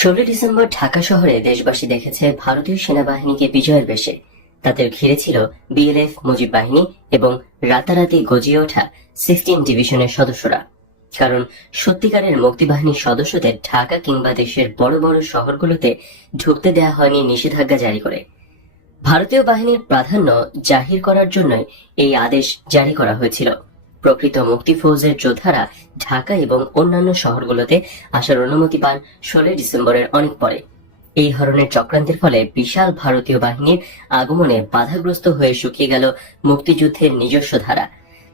16 December Dhaka শহরে দেশবাসী দেখেছে ভারতীয় সেনাবাহিনীকে বিজয়ের বেশে। তাদের ঘিরে ছিল বিএলএফ, মুজিব বাহিনী এবং রাতারাতি গজিয়ে ওঠা 16 ডিভিশনের সদস্যরা। কারণ সত্যিকারের মুক্তিবাহিনীর সদস্যদের ঢাকা কিংবা দেশের বড় বড় শহরগুলোতে ঢুকতে দেওয়া হয়নি নিষেধাজ্ঞা জারি করে। ভারতীয় বাহিনীর প্রাধান্য জাহির করার জন্যই এই আদেশ জারি করা হয়েছিল। প্রকৃত মুক্তি ফৌজের যোদ্ধারা ঢাকা এবং অন্যান্য শহরগুলোতে আসার অনুমতি পান 16 ডিসেম্বরের অনেক পরে। এই ধরনের চক্রান্তের ফলে বিশাল ভারতীয় বাহিনীর আগমনে বাধাগ্রস্ত হয়ে শুকিয়ে গেল মুক্তিযুদ্ধের নিজস্ব ধারা।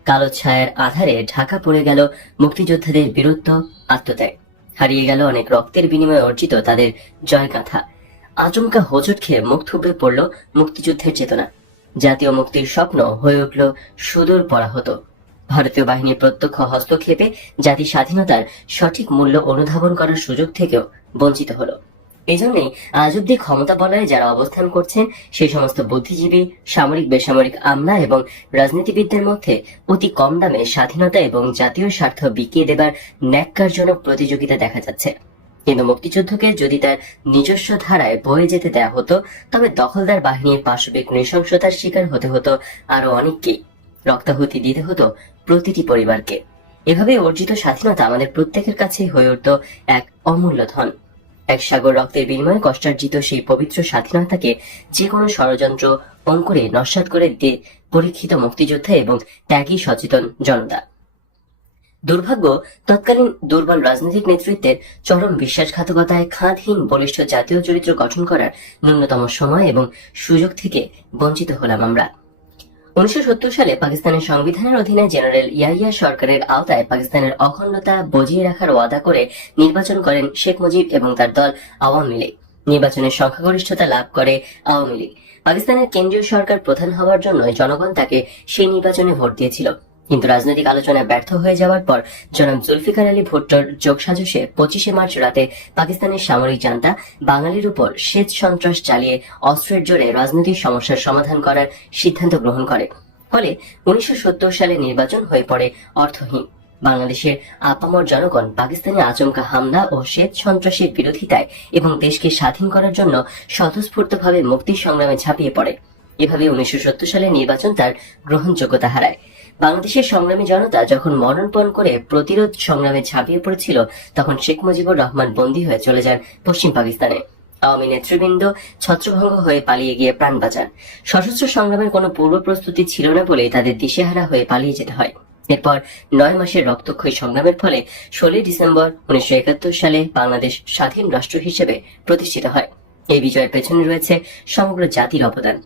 কালো ছায়ার আধারে ঢাকা পড়ে গেল মুক্তিযোদ্ধাদের বীরত্ব, আত্মত্যাগ। হারিয়ে গেল অনেক রক্তের বিনিময়ে অর্জিত তাদের জয়গাথা। আচমকা হোঁচট খেয়ে মুখ থুবড়ে পড়ল মুক্তিযুদ্ধের চেতনা। জাতীয় মুক্তির স্বপ্ন হয়ে উঠল সুদূর পরাহত। ভারতীয় বাহিনীর প্রত্যক্ষ হস্তক্ষেপে জাতি স্বাধীনতার সঠিক মূল্য অনুধাবন করার সুযোগ থেকেও বঞ্চিত হলো। এজন্যই আজ অব্দি ক্ষমতা বলয়ে যারা অবস্থান করছেন সেই সমস্ত বুদ্ধিজীবী, সামরিক বেসামরিক আমলা এবং রাজনীতিবিদদের মধ্যে অতি কম দামে স্বাধীনতা এবং জাতীয় স্বার্থ বিকিয়ে দেবার ন্যাক্কারজনক প্রতিযোগিতা দেখা যাচ্ছে। কিন্তু মুক্তিযুদ্ধকে যদি তার নিজস্ব ধারায় বয়ে যেতে দেওয়া হতো, তবে দখলদার বাহিনীর পাশবিক নৃশংসতার শিকার হতে হতো আরো অনেককেই। রক্তাহুতি দিতে হতো প্রতিটি পরিবারকে। এভাবে অর্জিত স্বাধীনতা আমাদের প্রত্যেকের কাছেই হয়ে উঠত এক অমূল্য ধন। এক সাগর রক্তের বিনিময়ে কষ্টার্জিত সেই পবিত্র স্বাধীনতাকে যে কোনো ষড়যন্ত্র অঙ্কুরে নস্যাৎ করে দিয়ে পরীক্ষিত মুক্তিযোদ্ধা এবং ত্যাগী সচেতন জনতা। দুর্ভাগ্য, তৎকালীন দুর্বল রাজনৈতিক নেতৃত্বের চরম বিশ্বাসঘাতকতায় খাতহীন বলিষ্ঠ জাতীয় চরিত্র গঠন করার ন্যূনতম সময় এবং সুযোগ থেকে বঞ্চিত হলাম আমরা। 1970 সালে পাকিস্তানের সংবিধানের অধীনে জেনারেল ইয়াহিয়া সরকারের আওতায় পাকিস্তানের অখণ্ডতা বজিয়ে রাখার ওয়াদা করে নির্বাচন করেন শেখ মুজিব এবং তার দল আওয়ামী লীগ। নির্বাচনের সংখ্যাগরিষ্ঠতা লাভ করে আওয়ামী লীগ। পাকিস্তানের কেন্দ্রীয় সরকার প্রধান হওয়ার জন্য জনগণ তাকে সেই নির্বাচনে ভোট দিয়েছিল। কিন্তু রাজনৈতিক আলোচনায় ব্যর্থ হয়ে যাওয়ার পর জনাব জুলফিকার আলী ভুট্টোর যোগসাজশে 25 মার্চ রাতে পাকিস্তানের সামরিক জান্তা বাঙালির উপর সেচ সন্ত্রাস চালিয়ে অস্ত্রের জোরে রাজনৈতিক সমস্যার সমাধান করার সিদ্ধান্ত গ্রহণ করে। ফলে 1970 সালে নির্বাচন হয়ে পড়ে অর্থহীন। বাংলাদেশের আপামর জনগণ পাকিস্তানি আচমকা হামলা ও সেচ সন্ত্রাসের বিরোধিতায় এবং দেশকে স্বাধীন করার জন্য স্বতঃস্ফূর্তভাবে মুক্তির সংগ্রামে ঝাঁপিয়ে পড়ে। এভাবে 1970 সালে নির্বাচন তার গ্রহণযোগ্যতা হারায়। বাংলাদেশের সংগ্রামী জনতা যখন মরণপণ করে প্রতিরোধ সংগ্রামে ঝাঁপিয়ে পড়েছিল, তখন শেখ মুজিবুর রহমান বন্দী হয়ে চলে যান পশ্চিম পাকিস্তানে। আওয়ামী নেতৃবৃন্দ ছত্রভঙ্গ হয়ে পালিয়ে গিয়ে প্রাণ বাঁচান। সশস্ত্র সংগ্রামের কোনো পূর্ব প্রস্তুতি ছিল না বলে তাদের দিশেহারা হয়ে পালিয়ে যেতে হয়। এরপর 9 মাসের রক্তক্ষয়ী সংগ্রামের ফলে 16 ডিসেম্বর 1971 সালে বাংলাদেশ স্বাধীন রাষ্ট্র হিসেবে প্রতিষ্ঠিত হয়। এই বিজয়ের পেছনে রয়েছে সমগ্র জাতির অবদান।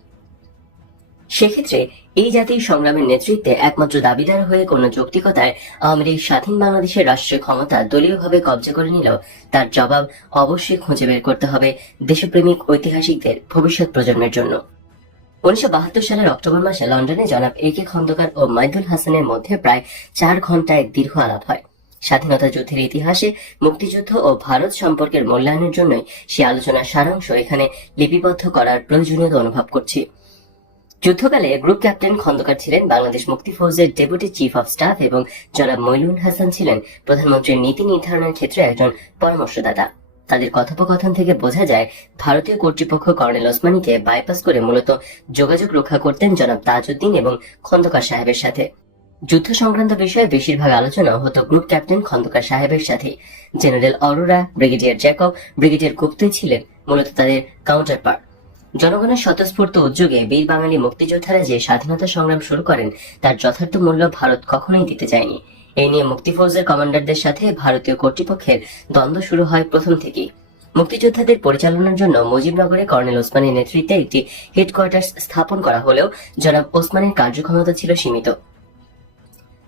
সেক্ষেত্রে এই জাতির সংগ্রামের নেতৃত্বে একমাত্র দাবিদার হয়ে কোন যৌক্তিকতায় আওয়ামী লীগ স্বাধীন বাংলাদেশের রাষ্ট্রীয় ক্ষমতা দলীয়ভাবে কবজা করে নিলেও তার জবাব অবশ্যই খুঁজে বের করতে হবে দেশপ্রেমিক ঐতিহাসিকদের ভবিষ্যৎ প্রজন্মের জন্য। 1972 সালের অক্টোবর মাসে লন্ডনে জনাব এ কে খন্দকার ও মাইদুল হাসানের মধ্যে প্রায় 4 ঘন্টায় দীর্ঘ আলাপ হয়। স্বাধীনতা যুদ্ধের ইতিহাসে মুক্তিযুদ্ধ ও ভারত সম্পর্কের মূল্যায়নের জন্যই সে আলোচনার সারাংশ এখানে লিপিবদ্ধ করার প্রয়োজনীয়তা অনুভব করছি। যুদ্ধকালে গ্রুপ ক্যাপ্টেন খন্দকার ছিলেন বাংলাদেশ মুক্তি ফৌজের ডেপুটি চিফ অব স্টাফ এবং জনাব মইনুল হাসান ছিলেন প্রধানমন্ত্রীর নীতি নির্ধারণের ক্ষেত্রে একজন পরামর্শদাতা। তাদের কথোপকথন থেকে বোঝা যায় ভারতীয় কর্তৃপক্ষ কর্নেল ওসমানীকে বাইপাস করে মূলত যোগাযোগ রক্ষা করতেন জনাব তাজউদ্দিন এবং খন্দকার সাহেবের সাথে। যুদ্ধ সংক্রান্ত বিষয়ে বেশিরভাগ আলোচনা হতো গ্রুপ ক্যাপ্টেন খন্দকার সাহেবের সাথে। General Arora, brigadier Jacob, brigadier গুপ্তই ছিলেন মূলত তাদের কাউন্টার পার্ট। জনগণের স্বতঃস্ফূর্ত উদ্যোগে বীর বাঙালি মুক্তিযোদ্ধারা যে স্বাধীনতা সংগ্রাম শুরু করেন তার যথার্থ মূল্য ভারত কখনোই দিতে চায়নি। এই নিয়ে মুক্তি ফৌজের কমান্ডারদের সাথে ভারতীয় কর্তৃপক্ষের দ্বন্দ্ব শুরু হয় প্রথম থেকেই। মুক্তিযোদ্ধাদের পরিচালনার জন্য মুজিবনগরে কর্নেল ওসমানীর নেতৃত্বে একটি হেডকোয়ার্টার স্থাপন করা হলেও জনাব ওসমানের কার্যক্ষমতা ছিল সীমিত।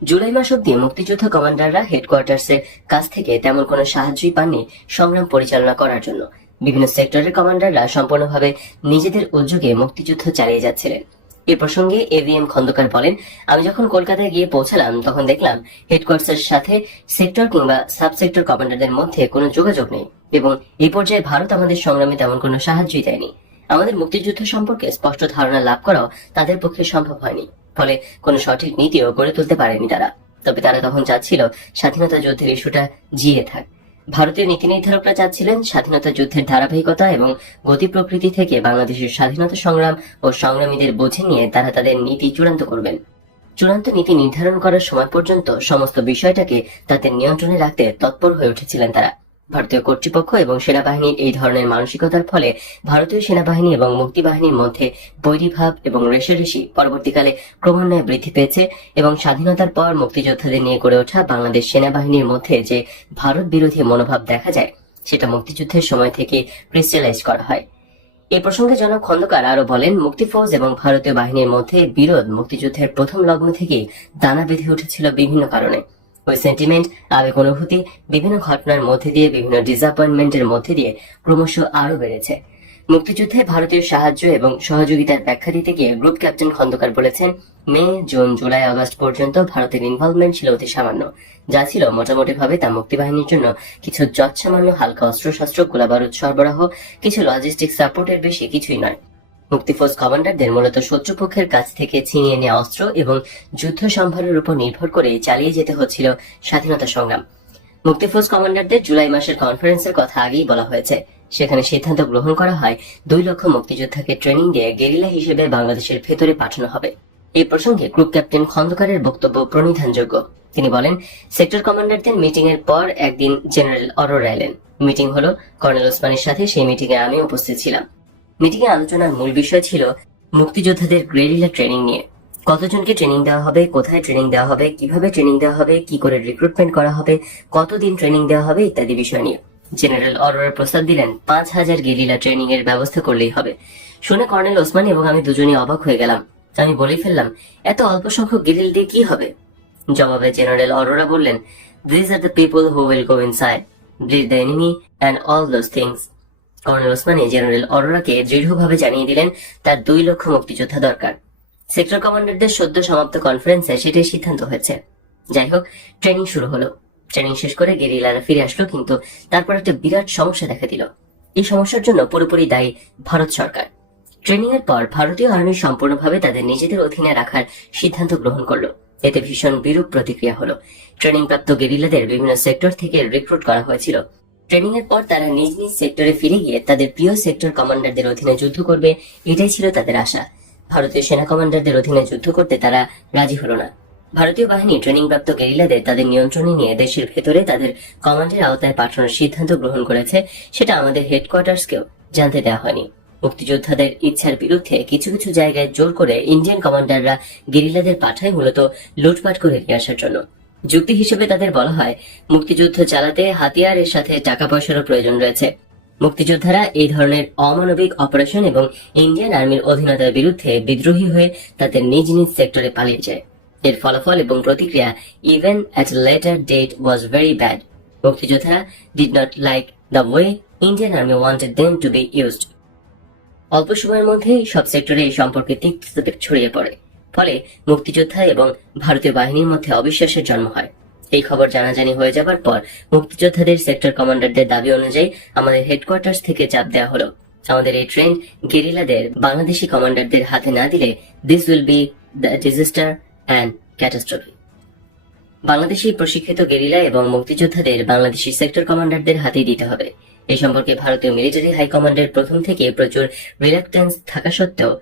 জুলাই মাস অব্দি মুক্তিযোদ্ধা কমান্ডাররা হেডকোয়ার্টার্সের কাছ থেকে তেমন কোনো সাহায্যই পাননি সংগ্রাম পরিচালনা করার জন্য। বিভিন্ন সেক্টরের কমান্ডাররা সম্পূর্ণভাবে নিজেদের উদ্যোগে মুক্তিযুদ্ধ চালিয়ে যাচ্ছিলেন। এ প্রসঙ্গে এভিএম খন্দকার বলেন, আমি যখন কলকাতায় গিয়ে পৌঁছালাম তখন দেখলাম হেডকোয়ার্টার্সের সাথে সেক্টর কিংবা সাব সেক্টর কমান্ডারদের মধ্যে কোনো যোগাযোগ নেই এবং এই পর্যায়ে ভারত আমাদের সংগ্রামে তেমন কোনো সাহায্যই দেয়নি। আমাদের মুক্তিযুদ্ধ সম্পর্কে স্পষ্ট ধারণা লাভ করাও তাদের পক্ষে সম্ভব হয়নি। ফলে কোনো সঠিক নীতিও গড়ে তুলতে পারেনি তারা। তবে তারা তখন চাচ্ছিল স্বাধীনতা যুদ্ধের ইস্যুটা জিয়ে থাক। ভারতীয় নীতি নির্ধারকরা চাচ্ছিলেন স্বাধীনতা যুদ্ধের ধারাবাহিকতা এবং গতি প্রকৃতি থেকে বাংলাদেশের স্বাধীনতা সংগ্রাম ও সংগ্রামীদের বুঝে নিয়ে তারা তাদের নীতি চূড়ান্ত করবেন। চূড়ান্ত নীতি নির্ধারণ করার সময় পর্যন্ত সমস্ত বিষয়টাকে তাদের নিয়ন্ত্রণে রাখতে তৎপর হয়ে উঠেছিলেন তারা। ভারতীয় কর্তৃপক্ষ এবং সেনাবাহিনীর এই ধরনের মানসিকতার ফলে ভারতীয় সেনাবাহিনী এবং মুক্তিবাহিনীর মধ্যে বৈরীভাব এবং রেষারেষি পরবর্তীকালে ক্রমান্বয়ে বৃদ্ধি পেয়েছে এবং স্বাধীনতার পর মুক্তিযোদ্ধাদের নিয়ে গড়ে ওঠা বাংলাদেশ সেনাবাহিনীর মধ্যে যে ভারত বিরোধী মনোভাব দেখা যায় সেটা মুক্তিযুদ্ধের সময় থেকে ক্রিস্টালাইজ করা হয়। এ প্রসঙ্গে জনাব খন্দকার আরো বলেন, মুক্তিফৌজ এবং ভারতীয় বাহিনীর মধ্যে বিরোধ মুক্তিযুদ্ধের প্রথম লগ্ন থেকেই দানা বেঁধে উঠেছিল বিভিন্ন কারণে। ওই সেন্টিমেন্ট, আবেগ, অনুভূতি বিভিন্ন ঘটনার মধ্যে দিয়ে, বিভিন্ন ডিসঅ্যাপয়েন্টমেন্টের মধ্যে দিয়ে ক্রমশ আরো বেড়েছে। মুক্তিযুদ্ধে ভারতীয় সাহায্য এবং সহযোগিতার ব্যাখ্যা দিতে গিয়ে গ্রুপ ক্যাপ্টেন খন্দকার বলেছেন, মে, জুন, জুলাই, আগস্ট পর্যন্ত ভারতের ইনভলভমেন্ট ছিল অতি সামান্য, যা ছিল মোটামুটি ভাবে তা মুক্তিবাহিনীর জন্য কিছু যৎসামান্য হালকা অস্ত্রশস্ত্র, গোলাবারুদ সরবরাহ, কিছু লজিস্টিক সাপোর্টের বেশি কিছুই নয়। মুক্তিফৌজ কমান্ডারদের মূলত শত্রুপক্ষের কাছ থেকে ছিনিয়ে নেওয়া অস্ত্র এবং যুদ্ধ সম্ভারের উপর নির্ভর করে চালিয়ে যেতে হচ্ছিল স্বাধীনতা সংগ্রাম। মুক্তিফৌজ কমান্ডারদের জুলাই মাসের কনফারেন্সের কথা আগেই বলা হয়েছে। সেখানে সিদ্ধান্ত গ্রহণ করা হয় 2 লক্ষ মুক্তিযোদ্ধাকে ট্রেনিং দিয়ে গেরিলা হিসেবে বাংলাদেশের ভেতরে পাঠানো হবে। এই প্রসঙ্গে গ্রুপ ক্যাপ্টেন খন্দকারের বক্তব্য প্রণিধানযোগ্য। তিনি বলেন, সেক্টর কমান্ডারদের মিটিং এর পর একদিন জেনারেল অরোরা এলেন। মিটিং হলো কর্নেল ওসমানের সাথে। সেই মিটিং এ আমি উপস্থিত ছিলাম। মিটিং এ আলোচনার মূল বিষয় ছিল মুক্তিযোদ্ধাদের গেরিলা ট্রেনিং নিয়ে। কতজনকে ট্রেনিং দেওয়া হবে, কোথায় ট্রেনিং দেওয়া হবে, কিভাবে ট্রেনিং দেওয়া হবে, কি করে রিক্রুটমেন্ট করা হবে, কতদিন ট্রেনিং দেওয়া হবে ইত্যাদি বিষয় নিয়ে। জেনারেল অরোরা প্রস্তাব দিলেন 5000 গেরিলা ট্রেনিং এর ব্যবস্থা করলেই হবে। শুনে কর্নেল ওসমান এবং আমি দুজনেই অবাক হয়ে গেলাম। আমি বলেই ফেললাম, এত অল্প সংখ্যক গেরিল দিয়ে কি হবে? জবাবে জেনারেল অরোরা বললেন, this are the people who will go inside, bleed the enemy and all those things. Colonel Osmani general অরোরাকে দৃঢ়ভাবে জানিয়ে দিলেন তার 2 লক্ষ মুক্তিযোদ্ধা দরকার। সেক্টর কমান্ডারদের সদ্য সমাপ্ত কনফারেন্সে সেটাই সিদ্ধান্ত হয়েছে। যাই হোক, ট্রেনিং শুরু হলো। ট্রেনিং শেষ করে গেরিলারা ফিরে আসলো, কিন্তু তারপর একটা বিরাট সমস্যা দেখা দিল। এই সমস্যার জন্য পুরোপুরি দায়ী ভারত সরকার। ট্রেনিং এর পর ভারতীয় আর্মি সম্পূর্ণভাবে তাদের নিজেদের অধীনে রাখার সিদ্ধান্ত গ্রহণ করলো। এতে ভীষণ বিরূপ প্রতিক্রিয়া হলো। ট্রেনিং প্রাপ্ত গেরিলাদের বিভিন্ন সেক্টর থেকে রিক্রুট করা হয়েছিল। ট্রেনিং এর পর তারা নিজ নিজ সেক্টরে ফিরে গিয়ে তাদের প্রিয় সেক্টর কমান্ডারদের অধীনে যুদ্ধ করবে, এটাই ছিল তাদের আশা। ভারতীয় সেনা কমান্ডারদের অধীনে যুদ্ধ করতে তারা রাজি হলো না। ভারতীয় বাহিনী ট্রেনিং প্রাপ্ত গেরিলাদের তাদের নিয়ন্ত্রণে নিয়ে দেশের ভেতরে তাদের কমান্ডের আওতায় পাঠানোর সিদ্ধান্ত গ্রহণ করেছে, সেটা আমাদের হেডকোয়ার্টার্সকেও জানতে দেওয়া হয়নি। মুক্তিযোদ্ধাদের ইচ্ছার বিরুদ্ধে কিছু কিছু জায়গায় জোর করে ইন্ডিয়ান কমান্ডাররা গেরিলাদের পাঠায় মূলত লুটপাট করে নিয়ে আসার জন্য। যুক্তি হিসেবে তাদের বলা হয়, মুক্তিযুদ্ধ চালাতে হাতিয়ারের সাথে টাকা পয়সারও প্রয়োজন রয়েছে। মুক্তিযোদ্ধারা এই ধরনের অমানবিক অপারেশন এবং ইন্ডিয়ান আর্মির অধীনতার বিরুদ্ধে বিদ্রোহী হয়ে তাদের নিজ নিজ সেক্টরে পালিয়ে যায়। এর ফলাফল এবং প্রতিক্রিয়া even at later date was very bad. মুক্তিযোদ্ধারা did not like the way Indian army wanted them to be used. অল্প সময়ের মধ্যেই সব সেক্টরে এই সম্পর্কে তিক্ততা ছড়িয়ে পড়ে। ফলে মুক্তিযোদ্ধা এবং ভারতীয় বাহিনীর মধ্যে অবিশ্বাসের জন্ম হয়। এই খবর জানাজানি হয়ে যাবার পর মুক্তিযোদ্ধাদের সেক্টর কমান্ডারদের দাবি অনুযায়ী আমাদের হেডকোয়ার্টার্স থেকে চাপ দেওয়া হলো, আমাদের এই ট্রেন্ড গেরিলাদের বাংলাদেশি কমান্ডারদের হাতে না দিলে this will be the disaster and catastrophe. Bangladeshi প্রশিক্ষিত গেরিলা এবং মুক্তিযোদ্ধাদের বাংলাদেশি সেক্টর কমান্ডারদের হাতেই দিতে হবে। এই সম্পর্কে ভারতীয় মিলিটারি হাইকমান্ডের প্রথম থেকে প্রচুর রিলাক্টেন্স থাকা সত্ত্বেও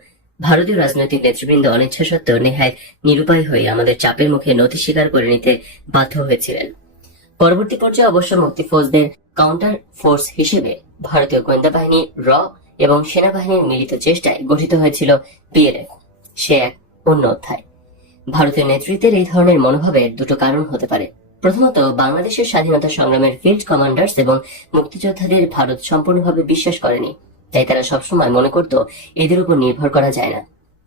ভারতীয় রাজনৈতিক নেতৃবৃন্দ অনিচ্ছা সত্ত্বেও নেহায় নিরুপায় হয়ে আমাদের চাপের মুখে নথি স্বীকার করে নিতে বাধ্য হয়েছিলেন। পরবর্তী পর্যায়ে অবশ্য মুক্তিফৌজদের কাউন্টার ফোর্স হিসেবে ভারতীয় গোয়েন্দা বাহিনী, র এবং সেনাবাহিনীর মিলিত চেষ্টায় গঠিত হয়েছিল বিএলএফ। সে এক অন্য অধ্যায়। ভারতীয় নেতৃত্বের এই ধরনের মনোভাবের দুটো কারণ হতে পারে। প্রথমত, বাংলাদেশের স্বাধীনতা সংগ্রামের ফিল্ড কমান্ডার্স এবং মুক্তিযোদ্ধাদের ভারত সম্পূর্ণভাবে বিশ্বাস করেনি, তাই তারা সবসময় মনে করত এদের উপর নির্ভর করা যায় না।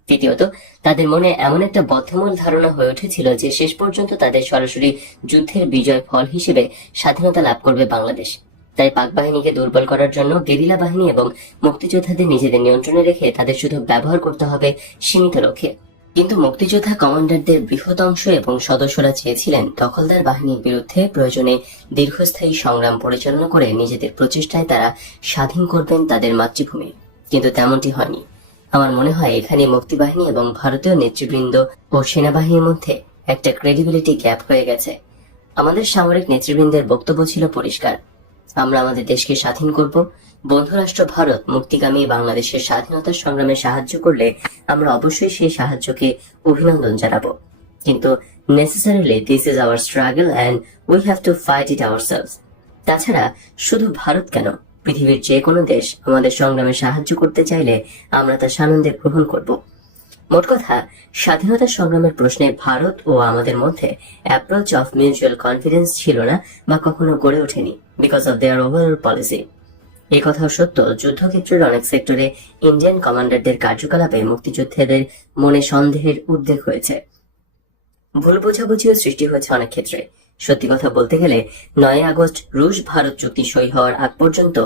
দ্বিতীয়ত, তাদের মনে এমন একটা বদ্ধমূল ধারণা হয়ে উঠেছিল যে শেষ পর্যন্ত তাদের সরাসরি যুদ্ধের বিজয় ফল হিসেবে স্বাধীনতা লাভ করবে বাংলাদেশ। তাই পাক বাহিনীকে দুর্বল করার জন্য গেরিলা বাহিনী এবং মুক্তিযোদ্ধাদের নিজেদের নিয়ন্ত্রণে রেখে তাদের শুধু ব্যবহার করতে হবে সীমিত লক্ষ্যে। কিন্তু মুক্তিযোদ্ধা কমান্ডারদের বৃহৎ অংশ এবং সদস্যরা চেয়েছিলেন দখলদার বাহিনীর বিরুদ্ধে প্রয়োজনে দীর্ঘস্থায়ী সংগ্রাম পরিচালনা করে নিজেদের প্রচেষ্টায় তারা স্বাধীন করবেন তাদের মাতৃভূমি। কিন্তু তেমনটি হয়নি। আমার মনে হয় এখানে মুক্তিবাহিনী এবং ভারতীয় নেতৃবৃন্দ ও সেনাবাহিনীর মধ্যে একটা ক্রেডিবিলিটি গ্যাপ হয়ে গেছে। আমাদের সামরিক নেতৃবৃন্দের বক্তব্য ছিল পরিষ্কার, আমরা আমাদের দেশকে স্বাধীন করব। বন্ধুরাষ্ট্র ভারত মুক্তিকামী বাংলাদেশের স্বাধীনতার সংগ্রামে সাহায্য করলে আমরা অবশ্যই সেই সাহায্যকে অভিনন্দন জানাবো, কিন্তু necessarily this is our struggle and we have to fight it ourselves. তাছাড়া শুধু ভারত কেন, পৃথিবীর যে কোনো দেশ আমাদের সংগ্রামে সাহায্য করতে চাইলে আমরা তা সানন্দে গ্রহণ করব। মোট কথা, স্বাধীনতা সংগ্রামের প্রশ্নে ভারত ও আমাদের মধ্যে অ্যাপ্রোচ অফ মিউচুয়াল কনফিডেন্স ছিল না বা কখনো গড়ে ওঠেনি because of their overall policy. এই কথাও সত্য, যুদ্ধক্ষেত্রের অনেক সেক্টরে ইন্ডিয়ান কমান্ডারদের কার্যকলাপে মুক্তিযোদ্ধাদের মনে সন্দেহের উদ্রেক হয়েছে, ভুল বোঝাবুঝিও সৃষ্টি হয়েছে অনেক ক্ষেত্রে। সত্যি কথা বলতে গেলে 9 আগস্ট রুশ ভারত চুক্তি সই হওয়ার আগ পর্যন্ত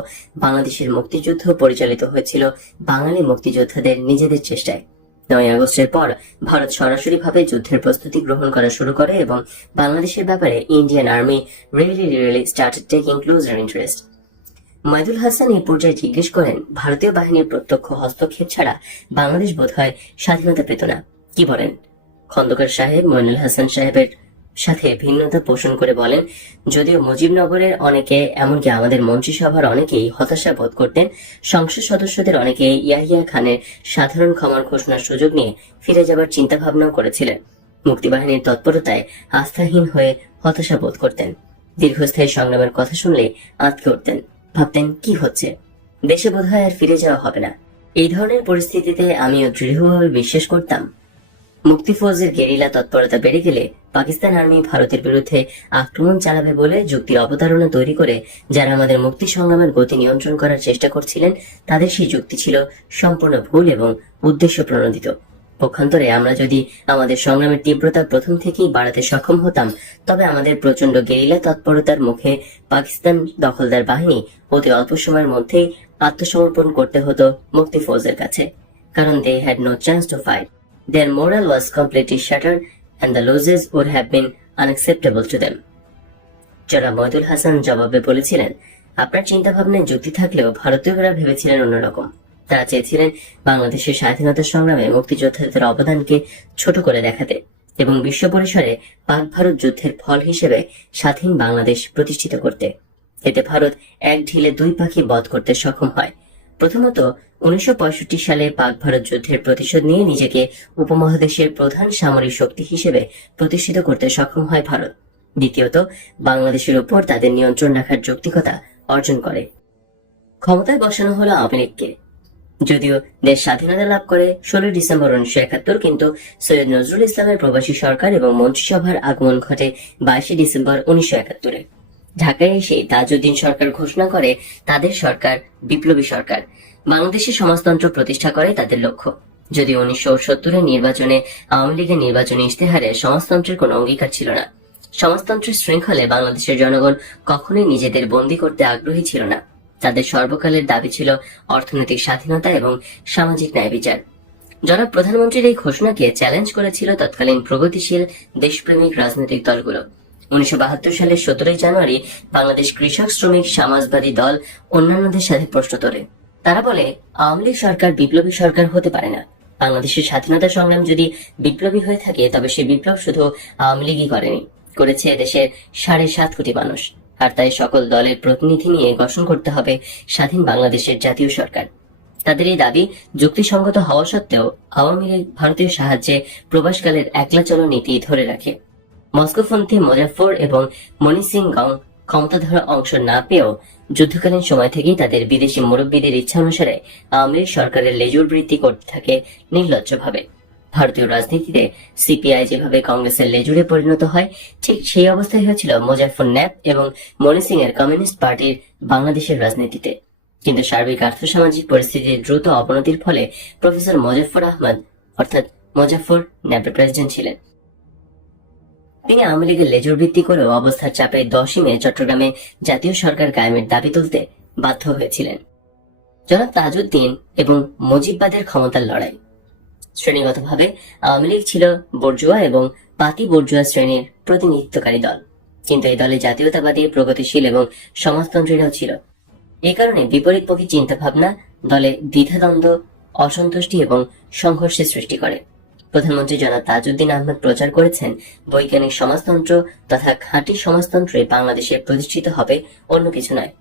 বাংলাদেশের মুক্তিযুদ্ধ পরিচালিত হয়েছিল বাঙালি মুক্তিযোদ্ধাদের নিজেদের চেষ্টায়। 9 আগস্টের পর ভারত সরাসরিভাবে যুদ্ধের প্রস্তুতি গ্রহণ করা শুরু করে এবং বাংলাদেশের ব্যাপারে Indian army really started taking closer interest. Moidul Hasan এই পর্যায়ে জিজ্ঞেস করেন, ভারতীয় বাহিনীর প্রত্যক্ষ হস্তক্ষেপ ছাড়া বাংলাদেশ বোধহয় স্বাধীনতা পেত না, কি বলেন? খন্দকার সাহেব মইনুল হাসান সাহেবের সাথে ভিন্নতা পোষণ করে বলেন, যদিও মুজিবনগরের অনেকে, এমনকি আমাদের মন্ত্রিসভার অনেকেই হতাশা বোধ করতেন, সংসদ সদস্যদের অনেকে ইয়াহিয়া খানের সাধারণ ক্ষমার ঘোষণার সুযোগ নিয়ে ফিরে যাবার চিন্তা ভাবনাও করেছিলেন। মুক্তিবাহিনীর তৎপরতায় আস্থাহীন হয়ে হতাশা বোধ করতেন। দীর্ঘস্থায়ী সংগ্রামের কথা শুনলে আঁতকে উঠতেন, ভাবতেন কি হচ্ছে, দেশে বোধহয় আর ফিরে যাওয়া হবে না। এই ধরনের পরিস্থিতিতে আমিও দৃঢ়ভাবে বিশ্বাস করতাম, মুক্তিফৌজের গেরিলা তৎপরতা বেড়ে গেলে পাকিস্তান আর্মি ভারতের বিরুদ্ধে আক্রমণ চালাবে বলে যুক্তির অবতারণা তৈরি করে যারা আমাদের মুক্তি সংগ্রামের গতি নিয়ন্ত্রণ করার চেষ্টা করছিলেন, তাদের সেই যুক্তি ছিল সম্পূর্ণ ভুল এবং উদ্দেশ্য প্রণোদিত। পক্ষান্তরে আমরা যদি আমাদের সংগ্রামের তীব্রতা প্রথম থেকেই বাড়াতে সক্ষম হতাম, তবে আমাদের প্রচন্ড গেরিলা তৎপরতার মুখে পাকিস্তান দখলদার বাহিনী অতি অল্প সময়ের মধ্যেই আত্মসমর্পণ করতে হতো মুক্তিফৌজের কাছে, কারণ they had no chance to fight. Their morale was completely shattered and the losses would have been unacceptable to them. যারা মইদুল হাসান জবাবে বলেছিলেন, আপনার চিন্তা ভাবনায় যুক্তি থাকলেও ভারতীয়রা ভেবেছিলেন অন্যরকম। তারা চেয়েছিলেন বাংলাদেশের স্বাধীনতা সংগ্রামে মুক্তিযোদ্ধাদের অবদানকে ছোট করে দেখাতে এবং বিশ্ব পরিসরে পাক ভারত যুদ্ধের ফল হিসেবে স্বাধীন বাংলাদেশ প্রতিষ্ঠিত করতে। এতে ভারত এক ঢিলে দুই পাখি বধ করতে সক্ষম হয়। প্রথমত, 1965 সালে পাক ভারত যুদ্ধের প্রতিশোধ নিয়ে নিজেকে উপমহাদেশের প্রধান সামরিক শক্তি হিসেবে প্রতিষ্ঠিত করতে সক্ষম হয় ভারত। দ্বিতীয়ত, বাংলাদেশের উপর তাদের নিয়ন্ত্রণ রাখার যৌক্তিকতা অর্জন করে। ক্ষমতায় বসানো হলো আওয়ামী লীগকে। যদিও দেশ স্বাধীনতা লাভ করে 16 ডিসেম্বর 1971, কিন্তু সৈয়দ নজরুল ইসলামের প্রবাসী সরকার এবং মন্ত্রিসভার আগমন ঘটে 22 ডিসেম্বর 1971। ঢাকায় এসে তাজউদ্দিন সরকার ঘোষণা করে তাদের সরকার বিপ্লবী সরকার। বাংলাদেশের সমাজতন্ত্র প্রতিষ্ঠা করে তাদের লক্ষ্য। যদিও 1970-এর নির্বাচনে আওয়ামী লীগের নির্বাচনী ইশতেহারে সমাজতন্ত্রের কোনো অঙ্গীকার ছিল না। সমাজতন্ত্রের শৃঙ্খলে বাংলাদেশের জনগণ কখনোই নিজেদের বন্দী করতে আগ্রহী ছিল না। তাদের সর্বকালের দাবি ছিল অর্থনৈতিক স্বাধীনতা এবং সামাজিক ন্যায় বিচার। জনাব প্রধানমন্ত্রীর এই ঘোষণাকে চ্যালেঞ্জ করেছিল তৎকালীন প্রগতিশীল দেশপ্রেমিক রাজনৈতিক দলগুলো। 1972 সালের 17 জানুয়ারি বাংলাদেশ কৃষক শ্রমিক সমাজবাদী দল অন্যান্যদের সাথে প্রশ্ন তোলে। তারা বলে, আওয়ামী লীগ সরকার বিপ্লবী সরকার হতে পারে না। বাংলাদেশের স্বাধীনতা সংগ্রাম যদি বিপ্লবী হয়ে থাকে, তবে সে বিপ্লব শুধু আওয়ামী লীগই করেনি, করেছে দেশের 7.5 কোটি মানুষ। আর তাই সকল দলের প্রতিনিধি নিয়ে গঠন করতে হবে স্বাধীন বাংলাদেশের জাতীয় সরকার। তাদের এই দাবি যুক্তিসঙ্গত হওয়া সত্ত্বেও আওয়ামী লীগ ভারতীয় সাহায্যে প্রবাসকালের একলা চলো নীতি ধরে রাখে। মস্কোপন্থী মুজাফফর এবং মনি সিং গং ক্ষমতাধর অংশ না পেয়েও যুদ্ধকালীন সময় থেকেই তাদের বিদেশি মুরব্বীদের ইচ্ছা অনুসারে আওয়ামী লীগ সরকারের লেজুর বৃত্তি করতে থাকে নির্লজ্জভাবে। ভারতীয় রাজনীতিতে সিপিআই যেভাবে কংগ্রেসের লেজুরে পরিণত হয়, ঠিক সেই অবস্থায় হয়েছিল মুজাফফর ন্যাপ এবং মনি সিং এর কমিউনিস্ট পার্টির বাংলাদেশের রাজনীতিতে। কিন্তু সার্বিক আর্থসামাজিক পরিস্থিতির দ্রুত অবনতির ফলে প্রফেসর মুজাফফর আহমদ অর্থাৎ মুজাফফর ন্যাপের প্রেসিডেন্ট ছিলেন। তিনি আওয়ামী লীগের লেজুর ভিত্তি করেও অবস্থার চাপে 10 মে চট্টগ্রামে জাতীয় সরকার কায়েমের দাবি তুলতে বাধ্য হয়েছিলেন। জনাব তাজউদ্দিন এবং মুজিববাদের ক্ষমতার লড়াই। শ্রেণীগতভাবে আওয়ামী লীগ ছিল বর্জুয়া এবং পাতি বর্জুয়া শ্রেণীর প্রতিনিধিত্বকারী দল, কিন্তু এই দলে জাতীয়তাবাদী, প্রগতিশীল এবং সমাজতন্ত্রীরাও ছিল। এ কারণে বিপরীতমুখী চিন্তাভাবনা দলে দ্বিধাদ্বন্দ্ব, অসন্তুষ্টি এবং সংঘর্ষের সৃষ্টি করে। প্রধানমন্ত্রী জনাব তাজউদ্দিন আহমদ প্রচার করেছেন, বৈজ্ঞানিক সমাজতন্ত্র তথা খাঁটি সমাজতন্ত্রে বাংলাদেশে প্রতিষ্ঠিত হবে, অন্য কিছু নয়।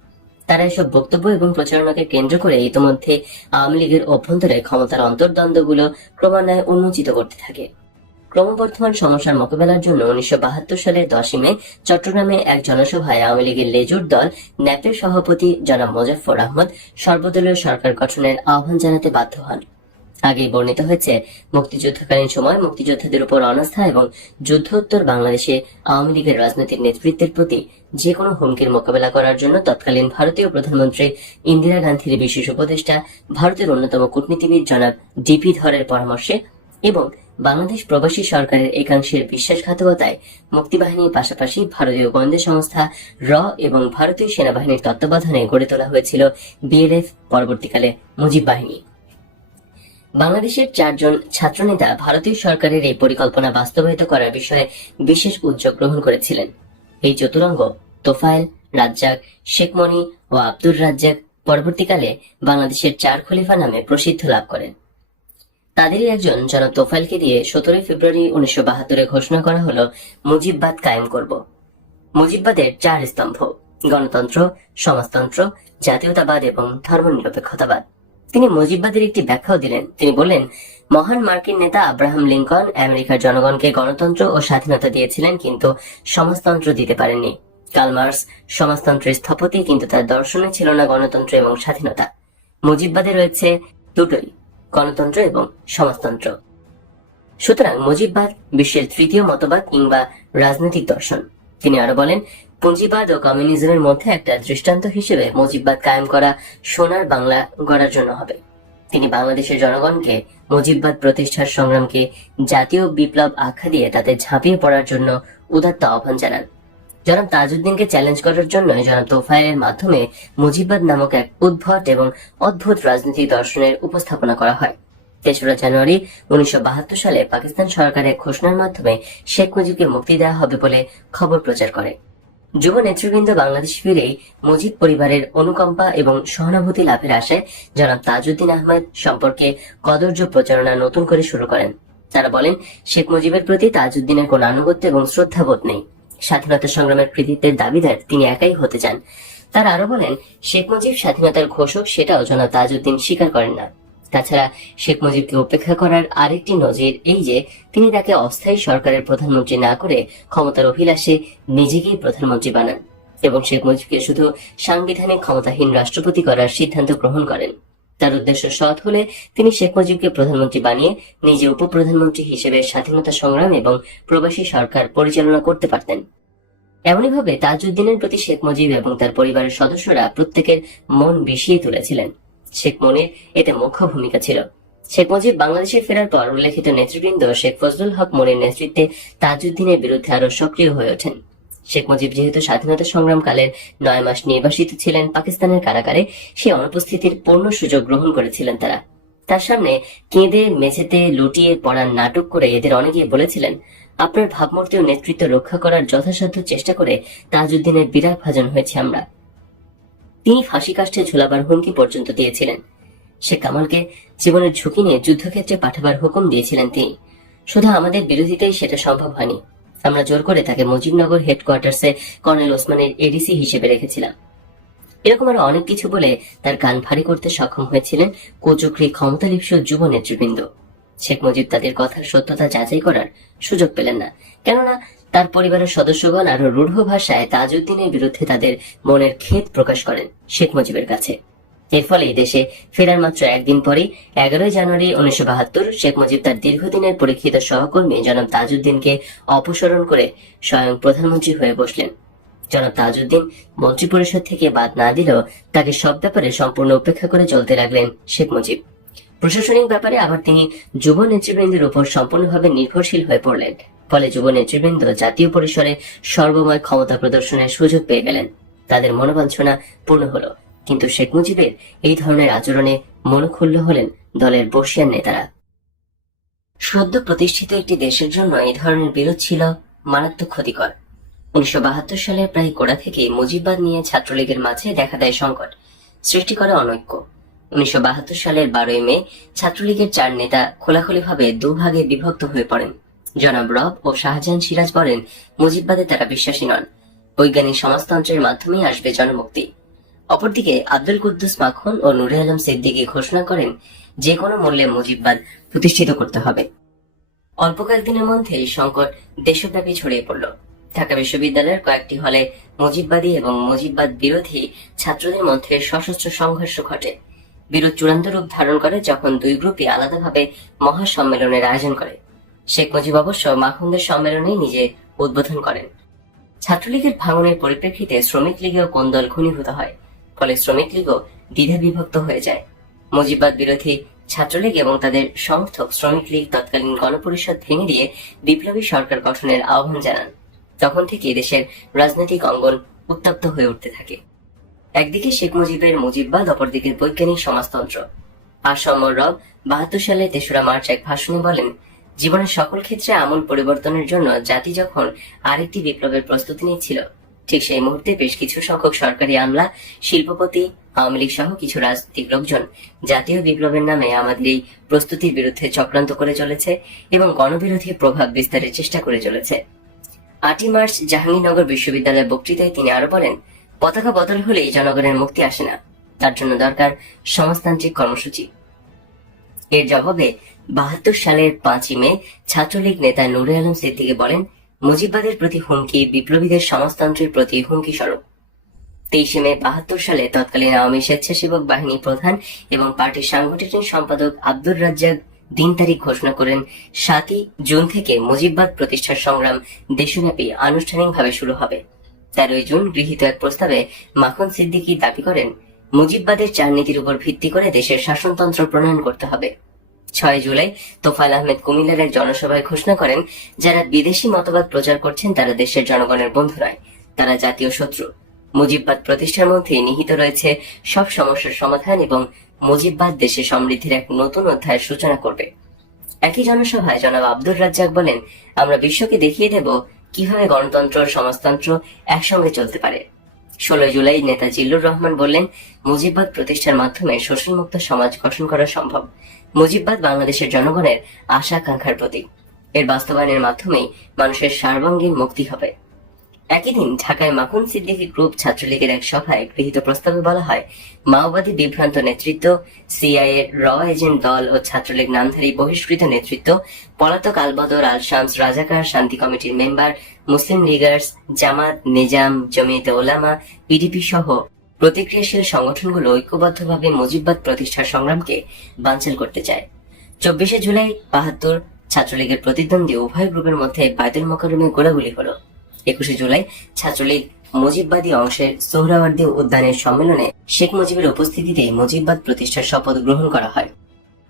তারা এসব বক্তব্য এবং প্রচারণাকে কেন্দ্র করে ইতিমধ্যে আওয়ামী লীগের অভ্যন্তরে ক্ষমতার অন্তর্দ্বন্দ্বগুলো ক্রমান্বয়ে উন্মোচিত করতে থাকে। ক্রমবর্ধমান সমস্যার মোকাবেলার জন্য 1972 সালের 10 মে চট্টগ্রামে এক জনসভায় আওয়ামী লীগের লেজুর দল ন্যাপের সভাপতি জনাব মোজাফফর আহমদ সর্বদলীয় সরকার গঠনের আহ্বান জানাতে বাধ্য হন। আগেই বর্ণিত হয়েছে, মুক্তিযুদ্ধকালীন সময় মুক্তিযোদ্ধাদের উপর অনাস্থা এবং যুদ্ধোত্তর বাংলাদেশে আওয়ামী লীগের রাজনৈতিক নেতৃত্বের প্রতি যে কোনো হুমকির মোকাবেলা করার জন্য তৎকালীন ভারতীয় প্রধানমন্ত্রী ইন্দিরা গান্ধীর বিশেষ উপদেষ্টা ভারতের অন্যতম কূটনীতিবিদ জনাব ডিপি ধরের পরামর্শে এবং বাংলাদেশ প্রবাসী সরকারের একাংশের বিশ্বাসঘাতকতায় মুক্তিবাহিনীর পাশাপাশি ভারতীয় গোয়েন্দা সংস্থা র এবং ভারতীয় সেনাবাহিনীর তত্ত্বাবধানে গড়ে তোলা হয়েছিল বিএলএফ, পরবর্তীকালে মুজিব বাহিনী। বাংলাদেশের 4 জন ছাত্রনেতা ভারতীয় সরকারের এই পরিকল্পনা বাস্তবায়িত করার বিষয়ে বিশেষ উদ্যোগ গ্রহণ করেছিলেন। এই চতুরঙ্গ তোফায়েল, রাজ্জাক, শেখ মনি ও আব্দুর রাজ্জাক পরবর্তীকালে বাংলাদেশের 4 খলিফা নামে প্রসিদ্ধ লাভ করেন। তাদেরই একজন জনাব তোফায়েলকে দিয়ে 17 ফেব্রুয়ারি 1972 ঘোষণা করা হলো মুজিববাদ কায়েম করব। মুজিববাদের 4 স্তম্ভ: গণতন্ত্র, সমাজতন্ত্র, জাতীয়তাবাদ এবং ধর্মনিরপেক্ষতাবাদ। তিনি মুজিববাদের একটি ব্যাখ্যাও দিলেন। তিনি বললেন, মহান মার্কিন নেতা আব্রাহাম লিঙ্কন আমেরিকার জনগণকে গণতন্ত্র ও স্বাধীনতা দিয়েছিলেন, কিন্তু সমাজতন্ত্র দিতে পারেননি। কার্ল মার্কস সমাজতন্ত্রের স্থপতি, কিন্তু তার দর্শনে ছিল না গণতন্ত্র এবং স্বাধীনতা। মুজিববাদে রয়েছে দুটোই, গণতন্ত্র এবং সমাজতন্ত্র। সুতরাং মুজিববাদ বিশ্বের 3য় মতবাদ কিংবা রাজনৈতিক দর্শন। তিনি আরো বলেন, পুঁজিবাদ ও কমিউনিজমের মধ্যে একটা দৃষ্টান্ত হিসেবে মুজিববাদ কায়েম করা সোনার বাংলা গড়ার জন্য হবে। তিনি বাংলাদেশের জনগণকে মুজিববাদ প্রতিষ্ঠার সংগ্রামকে জাতীয় বিপ্লব আখ্যা দিয়ে তাতে ঝাঁপিয়ে পড়ার জন্য উদাত্ত আহ্বান জানান। জনাব তাজউদ্দিনকে চ্যালেঞ্জ করার জন্য জনাব তোফায়েলের মাধ্যমে মুজিববাদ নামক এক উদ্ভট এবং অদ্ভুত রাজনৈতিক দর্শনের উপস্থাপনা করা হয়। 3রা জানুয়ারি 1972 সালে পাকিস্তান সরকার এক ঘোষণার মাধ্যমে শেখ মুজিবকে মুক্তি দেওয়া হবে বলে খবর প্রচার করে। যুব নেতৃবৃন্দ বাংলাদেশ ফিরেই মুজিব পরিবারের অনুকম্পা এবং সহানুভূতি লাভের আশায় জনাব তাজউদ্দিন আহমেদ সম্পর্কে কদর্য প্রচারণা নতুন করে শুরু করেন। তারা বলেন, শেখ মুজিবের প্রতি তাজউদ্দিনের কোন আনুগত্য এবং শ্রদ্ধাবোধ নেই। স্বাধীনতা সংগ্রামের কৃতিত্বের দাবিদার তিনি একাই হতে চান। তারা আরো বলেন, শেখ মুজিব স্বাধীনতার ঘোষক, সেটাও জনাব তাজউদ্দিন স্বীকার করেন না। তাছাড়া শেখ মুজিবকে উপেক্ষা করার আরেকটি নজির এই যে তিনি তাকে অস্থায়ী সরকারের প্রধানমন্ত্রী না করে ক্ষমতার অভিলাষে নিজেকেই প্রধানমন্ত্রী বানান এবং শেখ মুজিবকে শুধু সাংবিধানিক ক্ষমতাহীন রাষ্ট্রপতি করার সিদ্ধান্ত গ্রহণ করেন। তার উদ্দেশ্য সৎ হলে তিনি শেখ মুজিবকে প্রধানমন্ত্রী বানিয়ে নিজে উপপ্রধানমন্ত্রী হিসেবে স্বাধীনতা সংগ্রাম এবং প্রবাসী সরকার পরিচালনা করতে পারতেন। এমনইভাবে তাজউদ্দিনের প্রতি শেখ মুজিব এবং তার পরিবারের সদস্যরা প্রত্যেকের মন বিষিয়ে তুলেছিলেন। শেখ মনির এতে মুখ্য ভূমিকা ছিল। শেখ মুজিব বাংলাদেশে ফেরার পর উল্লেখিত নেতৃবৃন্দ শেখ ফজলুল হক মনির নেতৃত্বে তাজউদ্দিনের বিরুদ্ধে আরো সক্রিয় হয়ে ওঠেন। শেখ মুজিব যেহেতু স্বাধীনতা সংগ্রামকালের 9 মাস নির্বাসিত ছিলেন পাকিস্তানের কারাগারে, সেই অনুপস্থিতির পূর্ণ সুযোগ গ্রহণ করেছিলেন তারা। তার সামনে কেঁদে মেঝেতে লুটিয়ে পড়ার নাটক করে এদের অনেকেই বলেছিলেন, আপনার ভাবমূর্তি ও নেতৃত্ব রক্ষা করার যথাসাধ্য চেষ্টা করে তাজউদ্দিনের বিরাট ভাজন হয়েছে আমরা। তিনি ফাঁসি কাষ্ঠে ঝুলাবার হুমকি পর্যন্ত দিয়েছিলেন। শেখ কামালকে জীবনের ঝুঁকি নিয়ে যুদ্ধক্ষেত্রে পাঠাবার হুকুম দিয়েছিলেন তিনি। শুধু আমাদের বিরোধিতাই সেটা সম্ভব হয়নি। আমরা জোর করে তাকে মুজিবনগর হেডকোয়ার্টার্সে কর্নেল ওসমানের এডিসি হিসেবে রেখেছিলাম। এরকম আরো অনেক কিছু বলে তার কান ভারী করতে সক্ষম হয়েছিলেন কোচক্রী ক্ষমতালিপ্স যুব নেতৃবৃন্দ। শেখ মুজিব তাদের কথার সত্যতা যাচাই করার সুযোগ পেলেন না, কেননা তার পরিবারের সদস্যগণ আরো রূঢ় ভাষায় তাজউদ্দিনের বিরুদ্ধে তাদের মনের খেদ প্রকাশ করেন শেখ মুজিবের কাছে। এর ফলে দেশে ফেরার মাত্র একদিন পরে 11 জানুয়ারি 1972 শেখ মুজিব তার দীর্ঘদিনের পরীক্ষিত সহকর্মী জনাব তাজউদ্দিনকে অপসারণ করে স্বয়ং প্রধানমন্ত্রী হয়ে বসলেন। জনাব তাজউদ্দিন মন্ত্রিপরিষদ থেকে বাদ না দিলেও তাকে সব ব্যাপারে সম্পূর্ণ উপেক্ষা করে চলতে লাগলেন শেখ মুজিব। প্রশাসনিক ব্যাপারে আবার তিনি যুব নেতৃবৃন্দের উপর সম্পূর্ণভাবে নির্ভরশীল হয়ে পড়লেন। ফলে যুব নেতৃবৃন্দ জাতীয় পরিসরে সর্বময় ক্ষমতা প্রদর্শনের সুযোগ পেয়ে গেলেন। তাদের মনোবাঞ্ছনা পূর্ণ হলো, কিন্তু শেখ মুজিবের এই ধরনের আচরণে মনক্ষুণ্ণ হলেন দলের বর্ষিয়ান নেতারা। সদ্য প্রতিষ্ঠিত একটি দেশের জন্য এই ধরনের বিরোধ ছিল মারাত্মক ক্ষতিকর। 1972 সালের প্রায় গোড়া থেকেই মুজিববাদ নিয়ে ছাত্রলীগের মাঝে দেখা দেয় সংকট, সৃষ্টি করে অনৈক্য। 1972 সালের 12 মে ছাত্রলীগের 4 নেতা খোলাখুলিভাবে দুভাগে বিভক্ত হয়ে পড়েন। জনাব রব ও শাহজাহান সিরাজ বলেন, মুজিববাদে তারা বিশ্বাসী নন, বৈজ্ঞানিক সমাজতন্ত্রের মাধ্যমেই আসবে জনমুক্তি। অপরদিকে আব্দুল কুদ্দুস মাখন ও নুরে আলম সিদ্দিকী ঘোষণা করেন যে কোনো মূল্যে মুজিববাদ প্রতিষ্ঠিত করতে হবে। অল্প কয়েকদিনের মধ্যেই সংকট দেশব্যাপী ছড়িয়ে পড়ল। ঢাকা বিশ্ববিদ্যালয়ের কয়েকটি হলে মুজিববাদী এবং মুজিববাদ বিরোধী ছাত্রদের মধ্যে সশস্ত্র সংঘর্ষ ঘটে। বিরোধ চূড়ান্ত রূপ ধারণ করে যখন দুই গ্রুপই আলাদাভাবে মহাসম্মেলনের আয়োজন করে। শেখ মুজিব অবশ্য মাখনদের সম্মেলনে নিজে উদ্বোধন করেন। ছাত্রলীগের ভাঙনের পরিপ্রেক্ষিতে শ্রমিক লীগেও কোন্দল ঘনীভূত হয়। ফলে শ্রমিক লীগও দ্বিধা বিভক্ত হয়ে যায়। মুজিববাদ বিরোধী ছাত্রলীগ এবং তাদের সমর্থক শ্রমিক লীগ তৎকালীন গণপরিষদ ভেঙে দিয়ে বিপ্লবী সরকার গঠনের আহ্বান জানান। তখন থেকে দেশের রাজনৈতিক অঙ্গন উত্তপ্ত হয়ে উঠতে থাকে। একদিকে শেখ মুজিবের মুজিববাদ, অপরদিকে বৈজ্ঞানিক সমাজতন্ত্র। আসম রব ৭২ সালে ৩রা মার্চ এক ভাষণে বলেন, জীবনের সকল ক্ষেত্রে আমূল পরিবর্তনের জন্য জাতি যখন আরেকটি বিপ্লবের প্রস্তুতি নিচ্ছিল, ঠিক সেই মুহূর্তে বেশ কিছু সংখ্যক সরকারি আমলা, শিল্পপতি, আওয়ামী লীগ সহ কিছু রাজনৈতিক লোকজন জাতীয় বিপ্লবের নামে আমাদের এই প্রস্তুতির বিরুদ্ধে চক্রান্ত করে চলেছে এবং গণবিরোধী প্রভাব বিস্তারের চেষ্টা করে চলেছে। ৮ই মার্চ জাহাঙ্গীরনগর বিশ্ববিদ্যালয়ের বক্তৃতায় তিনি আরো বলেন, পতাকা বদল হলেই জনগণের মুক্তি আসে না, তার জন্য দরকার সমাজতান্ত্রিক কর্মসূচি। এর জবাবে ৭২ সালের ৫ই মে ছাত্রলীগ নেতা নুরে আলম সিদ্দিকী বলেন, মুজিববাদের প্রতি হুমকি বিপ্লবীদের সমাজতন্ত্রের প্রতি হুমকি স্বরূপ। ২৩ মে ৭২ সালে তৎকালীন আওয়ামী স্বেচ্ছাসেবক বাহিনী প্রধান এবং পার্টির সাংগঠনিক সম্পাদক আব্দুর রাজ্জাক দিন তারিখ ঘোষণা করেন ৭ই জুন থেকে মুজিববাদ প্রতিষ্ঠার সংগ্রাম দেশব্যাপী আনুষ্ঠানিকভাবে শুরু হবে। ১৩ জুন গৃহীত এক প্রস্তাবে মাখন সিদ্দিকী দাবি করেন, মুজিববাদের ৪ নীতির উপর ভিত্তি করে দেশের শাসনতন্ত্র প্রণয়ন করতে হবে। ৬ জুলাই তোফায়েল আহমেদ কুমিল্লার এক জনসভায় ঘোষণা করেন, যারা বিদেশি মতবাদ প্রচার করছেন তারা দেশের জনগণের বন্ধু নয়, তারা জাতীয় শত্রু। মুজিববাদ প্রতিষ্ঠার মধ্যে নিহিত রয়েছে সব সমস্যার সমাধান এবং মুজিববাদ দেশে সমৃদ্ধির এক নতুন অধ্যায়ের সূচনা করবে। একই জনসভায় জনাব আব্দুর রাজ্জাক বলেন, আমরা বিশ্বকে দেখিয়ে দেব কিভাবে গণতন্ত্র ও সমাজতন্ত্র একসঙ্গে চলতে পারে। ১৬ জুলাই নেতা জিল্লুর রহমান বললেন, মুজিববাদ প্রতিষ্ঠার মাধ্যমে শোষণমুক্ত সমাজ গঠন করা সম্ভব। মুজিববাদ বাংলাদেশের জনগণের আশা আকাঙ্ক্ষার প্রতীক। এর বাস্তবায়নের মাধ্যমেই মানুষের সার্বাঙ্গীন মুক্তি হবে। একই দিন ঢাকায় মাখন সিদ্দিকী গ্রুপ ছাত্রলীগের এক সভায় গৃহীত প্রস্তাবে বলা হয়, মাওবাদী বিভ্রান্ত নেতৃত্ব, সিআইএ র এজেন্ট দল ও ছাত্রলীগ নামধারী বহিষ্কৃত নেতৃত্ব, পলাতক আলবদর, আল শামস, রাজাকার, শান্তি কমিটির মেম্বার, মুসলিম লীগার্স, জামাত, নিজাম, জমিয়তে ওলামা, পিডিপি সহ প্রতিক্রিয়াশীল সংগঠনগুলো ঐক্যবদ্ধভাবে মুজিববাদ প্রতিষ্ঠার সংগ্রামকে বানচাল করতে চায়। ২৪শে জুলাই ৭২ ছাত্রলীগের প্রতিদ্বন্দ্বী উভয় গ্রুপের মধ্যে বায়তুল মোকাররমে গোলাগুলি হলো। ২১শে জুলাই ছাত্রলীগ মুজিববাদী অংশের সোহরাওয়ার্দী উদ্যানের সম্মেলনে শেখ মুজিবের উপস্থিতিতে মুজিববাদ প্রতিষ্ঠার শপথ গ্রহণ করা হয়।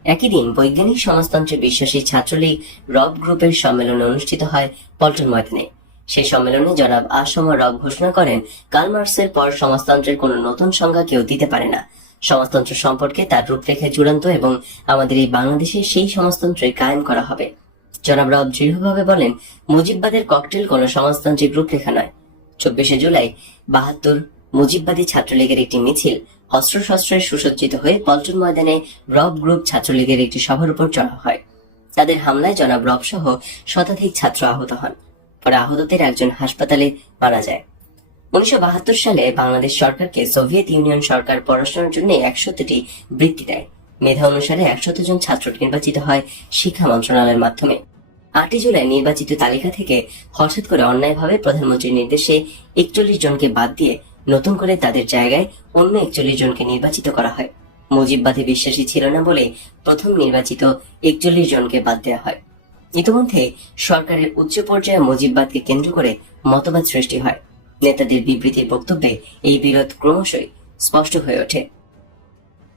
একই দিন বৈজ্ঞানিক সমাজতন্ত্রে বিশ্বাসী ছাত্রলীগ রব গ্রুপের সম্মেলন অনুষ্ঠিত হয় পল্টন ময়দানে। সেই সম্মেলনে জনাব আসম রব ঘোষণা করেন, কার্ল মার্কসের পর সমাজতন্ত্রের কোন নতুন সংজ্ঞা কেউ দিতে পারে না। সমাজতন্ত্র সম্পর্কে তার রূপরেখা চূড়ান্ত এবং আমাদের এই বাংলাদেশে সেই সমাজতন্ত্রে কায়েম করা হবে। জনাব রব দৃঢ়ভাবে বলেন, মুজিববাদের ককটেল কোন সমাজতান্ত্রিক রূপরেখা নয়। ২৪শে জুলাই ৭২ মুজিববাদী ছাত্রলীগের একটি মিছিল অস্ত্রশস্ত্রে সুসজ্জিত হয়ে পল্টন ময়দানে রব গ্রুপ ছাত্রলীগের একটি সভার উপর চড়া হয়। তাদের হামলায় জনাব রব সহ শতাধিক ছাত্র আহত হন। পরে আহতদের একজন হাসপাতালে মারা যায়। ১৯৭২ সালে বাংলাদেশ সরকারকে সোভিয়েত ইউনিয়ন সরকার পড়াশোনার জন্য ১০০টি বৃত্তি দেয়। মেধা অনুসারে ১০০ জন ছাত্র নির্বাচিত হয় শিক্ষা মন্ত্রণালয়ের মাধ্যমে। ৮ই জুলাই নির্বাচিত তালিকা থেকে হঠাৎ করে অন্যায়ভাবে প্রধানমন্ত্রীর নির্দেশে ৪১ জনকে বাদ দিয়ে নতুন করে তাদের জায়গায় অন্য ৪১ জনকে নির্বাচিত করা হয়। মুজিববাদে বিশ্বাসী ছিল না বলে প্রথম নির্বাচিত ৪১ জনকে বাদ দেওয়া হয়। ইতিমধ্যে সরকারের উচ্চ পর্যায়ে মুজিববাদকে কেন্দ্র করে মতবাদ সৃষ্টি হয়। নেতাদের বিবৃতির বক্তব্যে এই বিরোধ ক্রমশই স্পষ্ট হয়ে ওঠে।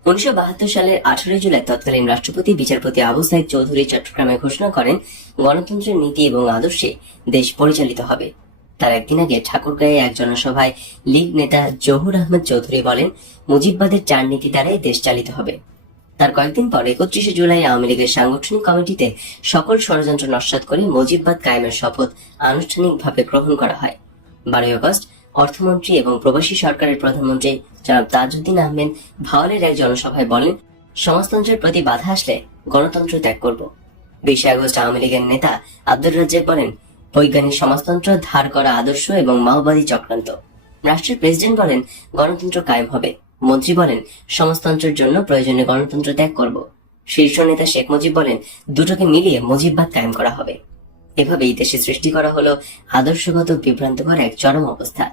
১৯৭২ সালের ১৮ জুলাই তৎকালীন রাষ্ট্রপতি বিচারপতি আবু সাইদ চৌধুরী চট্টগ্রামে ঘোষণা করেন, গণতন্ত্রের নীতি এবং আদর্শে দেশ পরিচালিত হবে। তার একদিন আগে ঠাকুরগাঁয়ে এক জনসভায় লীগ নেতা জহুর আহমেদ চৌধুরী বলেন, মুজিববাদের ৪ নীতি দ্বারাই দেশ চালিত হবে। তার কয়েকদিন পর ৩১শে জুলাই আওয়ামী লীগের সাংগঠনিক কমিটিতে সকল ষড়যন্ত্র নস্যাৎ করে মুজিববাদ কায়েমের শপথ আনুষ্ঠানিকভাবে গ্রহণ করা হয়। ১২ আগস্ট অর্থমন্ত্রী এবং প্রবাসী সরকারের প্রধানমন্ত্রী জনাব তাজউদ্দিন আহমেদ ভাওয়ালের এক জনসভায় বলেন, সমাজতন্ত্রের প্রতি বাধা আসলে গণতন্ত্র ত্যাগ করব। ২০ আগস্ট আওয়ামী লীগের নেতা আব্দুর রাজ্জাক বলেন, বৈজ্ঞানিক সমাজতন্ত্র ধার করা আদর্শ এবং মাওবাদী চক্রান্ত। রাষ্ট্রের প্রেসিডেন্ট বলেন গণতন্ত্র কায়েম হবে, মন্ত্রী বলেন সমাজতন্ত্রের জন্য প্রয়োজনীয় গণতন্ত্র ত্যাগ করব। শীর্ষ নেতা শেখ মুজিব বলেন দুটোকে মিলিয়ে মুজিববাদ কায়েম করা হবে। এভাবেই দেশে সৃষ্টি করা হলো আদর্শগত বিভ্রান্তকর এক চরম অবস্থা।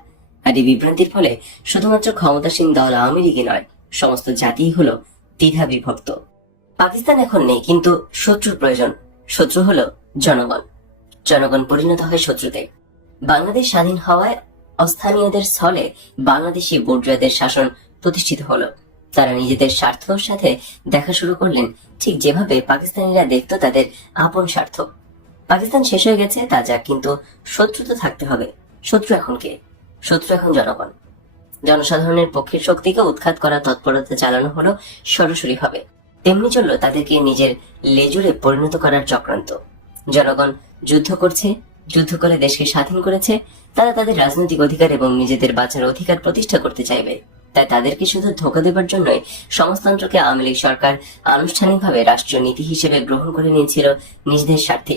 আর এই বিভ্রান্তির ফলে শুধুমাত্র ক্ষমতাসীন দল আওয়ামী লীগই নয়, সমস্ত জাতিই হলো দ্বিধা বিভক্ত। পাকিস্তান এখন নেই, কিন্তু শত্রুর প্রয়োজন। শত্রু হলো জনগণ। জনগণ পরিণত হয় শত্রুতে। বাংলাদেশ স্বাধীন হওয়ায় অস্থানীয়দের স্থলে বাংলাদেশি বুর্জোয়াদের শাসন প্রতিষ্ঠিত হলো। তারা নিজেদের স্বার্থের সাথে দেখা শুরু করলেন, ঠিক যেভাবে পাকিস্তানিরা দেখত তাদের আপন স্বার্থ। পাকিস্তান শেষ হয়ে গেছে তা যাক, কিন্তু শত্রু তো থাকতে হবে। শত্রু এখন কে? শত্রু এখন জনগণ। জনসাধারণের পক্ষের শক্তিকে উৎখাত করার তৎপরতা চালানো হলো সরাসরি ভাবে। তেমনি চলল তাদেরকে নিজের লেজুরে পরিণত করার চক্রান্ত। জনগণ যুদ্ধ করছে, যুদ্ধ করে দেশকে স্বাধীন করেছে। তারা তাদের রাজনৈতিক অধিকার এবং নিজেদের বাঁচার অধিকার প্রতিষ্ঠা করতে চাইবে। তাই তাদেরকে শুধু ধোঁকা দেবার জন্যই সমাজতন্ত্রকে আওয়ামী লীগ সরকার আনুষ্ঠানিকভাবে রাষ্ট্রীয় নীতি হিসেবে গ্রহণ করে নিয়েছিল নিজেদের স্বার্থে।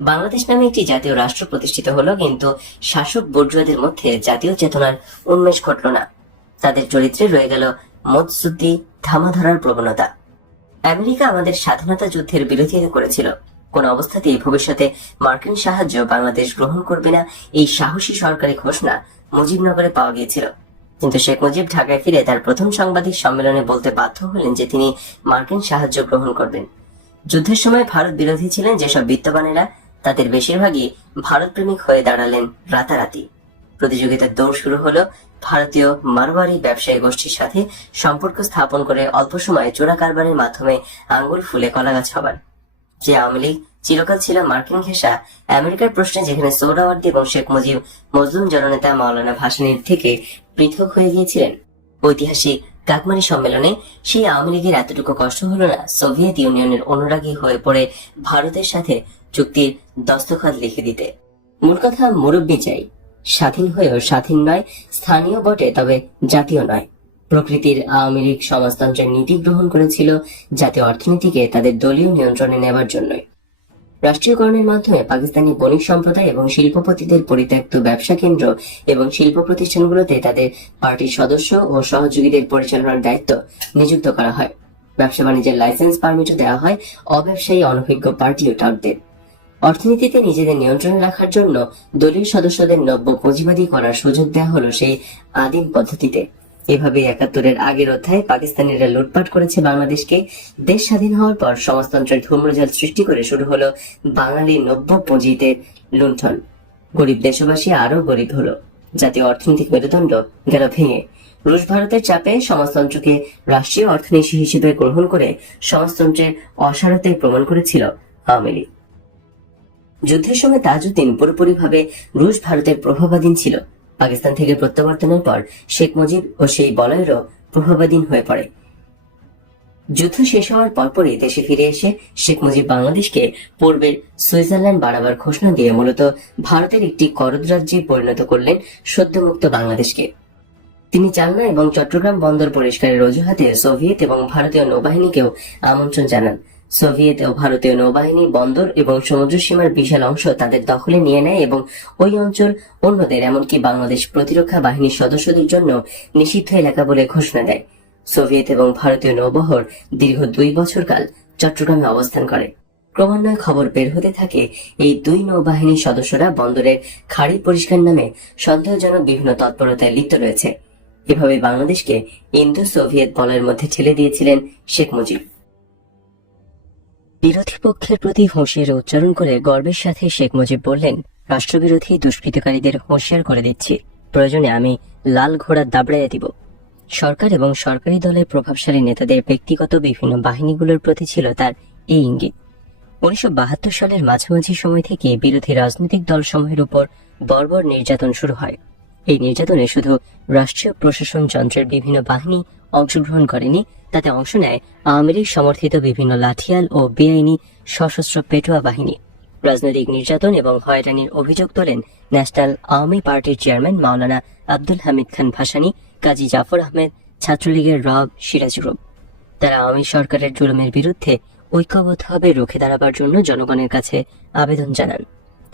বাংলাদেশ নামে একটি জাতীয় রাষ্ট্র প্রতিষ্ঠিত হলো, কিন্তু শাসক বুর্জোয়াদের মধ্যে জাতীয় চেতনার উন্মেষ ঘটল না। তাদের চরিত্রে রয়ে গেল মদসুদ্দি ধামা ধরার প্রবণতা। আমেরিকা আমাদের স্বাধীনতা যুদ্ধের বিরোধিতা করেছিল। কোন অবস্থাতেই ভবিষ্যতে মার্কিন সাহায্য বাংলাদেশ গ্রহণ করবে না, এই সাহসী সরকারি ঘোষণা মুজিবনগরে পাওয়া গিয়েছিল। কিন্তু শেখ মুজিব ঢাকায় ফিরে তার প্রথম সাংবাদিক সম্মেলনে বলতে বাধ্য হলেন যে তিনি মার্কিন সাহায্য গ্রহণ করবেন। যুদ্ধের সময় ভারত বিরোধী ছিলেন যেসব বিত্তবানেরা, তাদের বেশিরভাগই ভারত প্রেমিক হয়ে দাঁড়ালেন রাতারাতি। প্রতিযোগিতার দৌড় শুরু হলো ভারতীয় মারওয়ারি ব্যবসায়ী গোষ্ঠীর সাথে সম্পর্ক স্থাপন করে অল্প সময়ে চোরা কারবারের মাধ্যমে আঙ্গুল ফুলে কলাগাছ হবার। যে আওয়ামী লীগ চিরকাল ছিল মার্কিন ঘেঁষা, আমেরিকার প্রশ্নে যেখানে সোহরাওয়ার্দী এবং শেখ মুজিব মজলুম জননেতা মাওলানা ভাসানীর থেকে পৃথক হয়ে গিয়েছিলেন, ঐতিহাসিক কাকমারি সম্মেলনে সেই আওয়ামী লীগের এতটুকু কষ্ট হলো না সোভিয়েত ইউনিয়নের অনুরাগী হয়ে পড়ে ভারতের সাথে চুক্তির দস্তখত লিখে দিতে। মূল কথা, মুরব্বী চাই। স্বাধীন হয়েও স্বাধীন নয়, স্থানীয় বটে তবে জাতীয় নয়। প্রকৃতির আওয়ামী লীগ সমাজতন্ত্রের নীতি গ্রহণ করেছিল জাতীয় অর্থনীতিকে তাদের দলীয় নিয়ন্ত্রণে নেবার জন্যই। রাষ্ট্রীয়করণের মাধ্যমে পাকিস্তানি বণিক সম্প্রদায় এবং শিল্পপতিদের পরিত্যক্ত ব্যবসা কেন্দ্র এবং শিল্প প্রতিষ্ঠানগুলোতে তাদের পার্টির সদস্য ও সহযোগীদের পরিচালনার দায়িত্ব নিযুক্ত করা হয়। ব্যবসা বাণিজ্যের লাইসেন্স পারমিটও দেওয়া হয় অব্যবসায়ী অনভিজ্ঞ পার্টি ও টাউটদের। অর্থনীতিতে নিজেদের নিয়ন্ত্রণে রাখার জন্য দলীয় সদস্যদের নব্য পুঁজিবাদী করার সুযোগ দেওয়া হলো সেই আদিম পদ্ধতিতে। এভাবে ৭১-এর আগের অধ্যায়ে পাকিস্তানিরা লুটপাট করেছে বাংলাদেশকে। দেশ স্বাধীন হওয়ার পর সমাজতন্ত্রের ধূম্রজাল সৃষ্টি করে শুরু হলো বাঙালি নব্য পুঁজিতে লুণ্ঠন। গরিব দেশবাসী আরো গরিব হলো। জাতীয় অর্থনৈতিক মেরুদণ্ড গেল ভেঙে। রুশ ভারতের চাপে সমাজতন্ত্রকে রাষ্ট্রীয় অর্থনীতি হিসেবে গ্রহণ করে সমাজতন্ত্রের অসারতাই প্রমাণ করেছিল আওয়ামী লীগ। যুদ্ধের সময় তাজউদ্দিন পুরোপুরিভাবে রুশ ভারতের প্রভাবাধীন ছিল। পাকিস্তান থেকে প্রত্যাবর্তনের পর শেখ মুজিব ও সেই বলয়েরও প্রভাবাধীন হয়ে পড়ে। যুদ্ধ শেষ হওয়ার পরপরই দেশে ফিরে এসে শেখ মুজিব বাংলাদেশকে পূর্বের সুইজারল্যান্ড বানাবার ঘোষণা দিয়ে মূলত ভারতের একটি করদ রাজ্যে পরিণত করলেন সদ্যমুক্ত বাংলাদেশকে। তিনি চালনা এবং চট্টগ্রাম বন্দর পরিষ্কারের অজুহাতে সোভিয়েত এবং ভারতীয় নৌবাহিনীকেও আমন্ত্রণ জানান। সোভিয়েত ও ভারতীয় নৌবাহিনী বন্দর এবং সমুদ্র সীমার বিশাল অংশ তাদের দখলে নিয়ে নেয় এবং ওই অঞ্চল অন্যদের, এমনকি বাংলাদেশ প্রতিরক্ষা বাহিনীর সদস্যদের জন্য নিষিদ্ধ এলাকা বলে ঘোষণা দেয়। সোভিয়েত এবং ভারতীয় নৌবহর দীর্ঘ ২ বছর কাল চট্টগ্রামে অবস্থান করে। ক্রমান্বয়ে খবর বের হতে থাকে এই দুই নৌবাহিনীর সদস্যরা বন্দরের খাড়ি পরিষ্কার নামে সন্দেহজনক বিভিন্ন তৎপরতায় লিপ্ত রয়েছে। এভাবে বাংলাদেশকে ইন্দো সোভিয়েত বলয়ের মধ্যে ঠেলে দিয়েছিলেন শেখ মুজিব। বিরোধী পক্ষের প্রতি হুঁশিয়ারি উচ্চারণ করে গর্বের সাথে শেখ মুজিব বললেন, রাষ্ট্রবিরোধী দুষ্কৃতকারীদের হুঁশিয়ার করে দিচ্ছি, প্রয়োজনে আমি লাল ঘোড়া দাবড়াইয়া দিব। সরকার এবং সরকারি দলের প্রভাবশালী নেতাদের ব্যক্তিগত বিভিন্ন বাহিনীগুলোর প্রতি ছিল তার এই ইঙ্গিত। ১৯৭২ সালের মাঝামাঝি সময় থেকে বিরোধী রাজনৈতিক দলসমূহের উপর বর্বর নির্যাতন শুরু হয়। এই নির্যাতনে শুধু রাষ্ট্রীয় প্রশাসন যন্ত্রের বিভিন্ন বাহিনী অংশগ্রহণ করেনি, তাতে অংশ নেয় আওয়ামী লীগ সমর্থিত বিভিন্ন লাঠিয়াল ও বেআইনি সশস্ত্র পেটোয়া বাহিনী। রাজনৈতিক নির্যাতন এবং হয়রানির অভিযোগ তোলেন ন্যাশনাল আওয়ামী পার্টির চেয়ারম্যান মাওলানা আব্দুল হামিদ খান ভাসানী, কাজী জাফর আহমেদ, ছাত্রলীগের রব সিরাজুরব। তারা আওয়ামী সরকারের জুলুমের বিরুদ্ধে ঐক্যবদ্ধভাবে রুখে দাঁড়াবার জন্য জনগণের কাছে আবেদন জানান।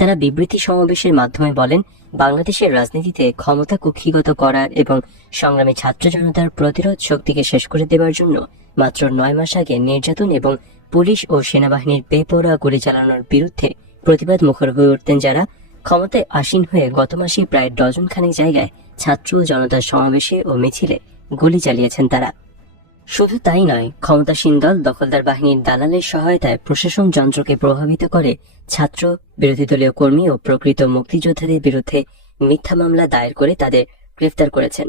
তারা বিবৃতি সমাবেশের মাধ্যমে বলেন, বাংলাদেশের রাজনীতিতে ক্ষমতা কুক্ষিগত করার এবং সংগ্রামী ছাত্র জনতার প্রতিরোধ শক্তিকে শেষ করে দেওয়ার জন্য মাত্র 9 মাস আগে নির্যাতন এবং পুলিশ ও সেনাবাহিনীর বেপরোয়া গুলি চালানোর বিরুদ্ধে প্রতিবাদ মুখর হয়ে উঠতেন যারা, ক্ষমতায় আসীন হয়ে গত মাসে প্রায় ডজন খানেক জায়গায় ছাত্র ও জনতার সমাবেশে ও মিছিলে গুলি চালিয়েছেন তারা। শুধু তাই নয়, ক্ষমতাসীন দল দখলদার বাহিনীর দালালের সহায়তায় প্রশাসন যন্ত্রকে প্রভাবিত করে ছাত্র, বিরোধী দলীয় কর্মী ও প্রকৃত মুক্তিযোদ্ধাদের বিরুদ্ধে মিথ্যা মামলা দায়ের করে তাদের গ্রেফতার করেছেন।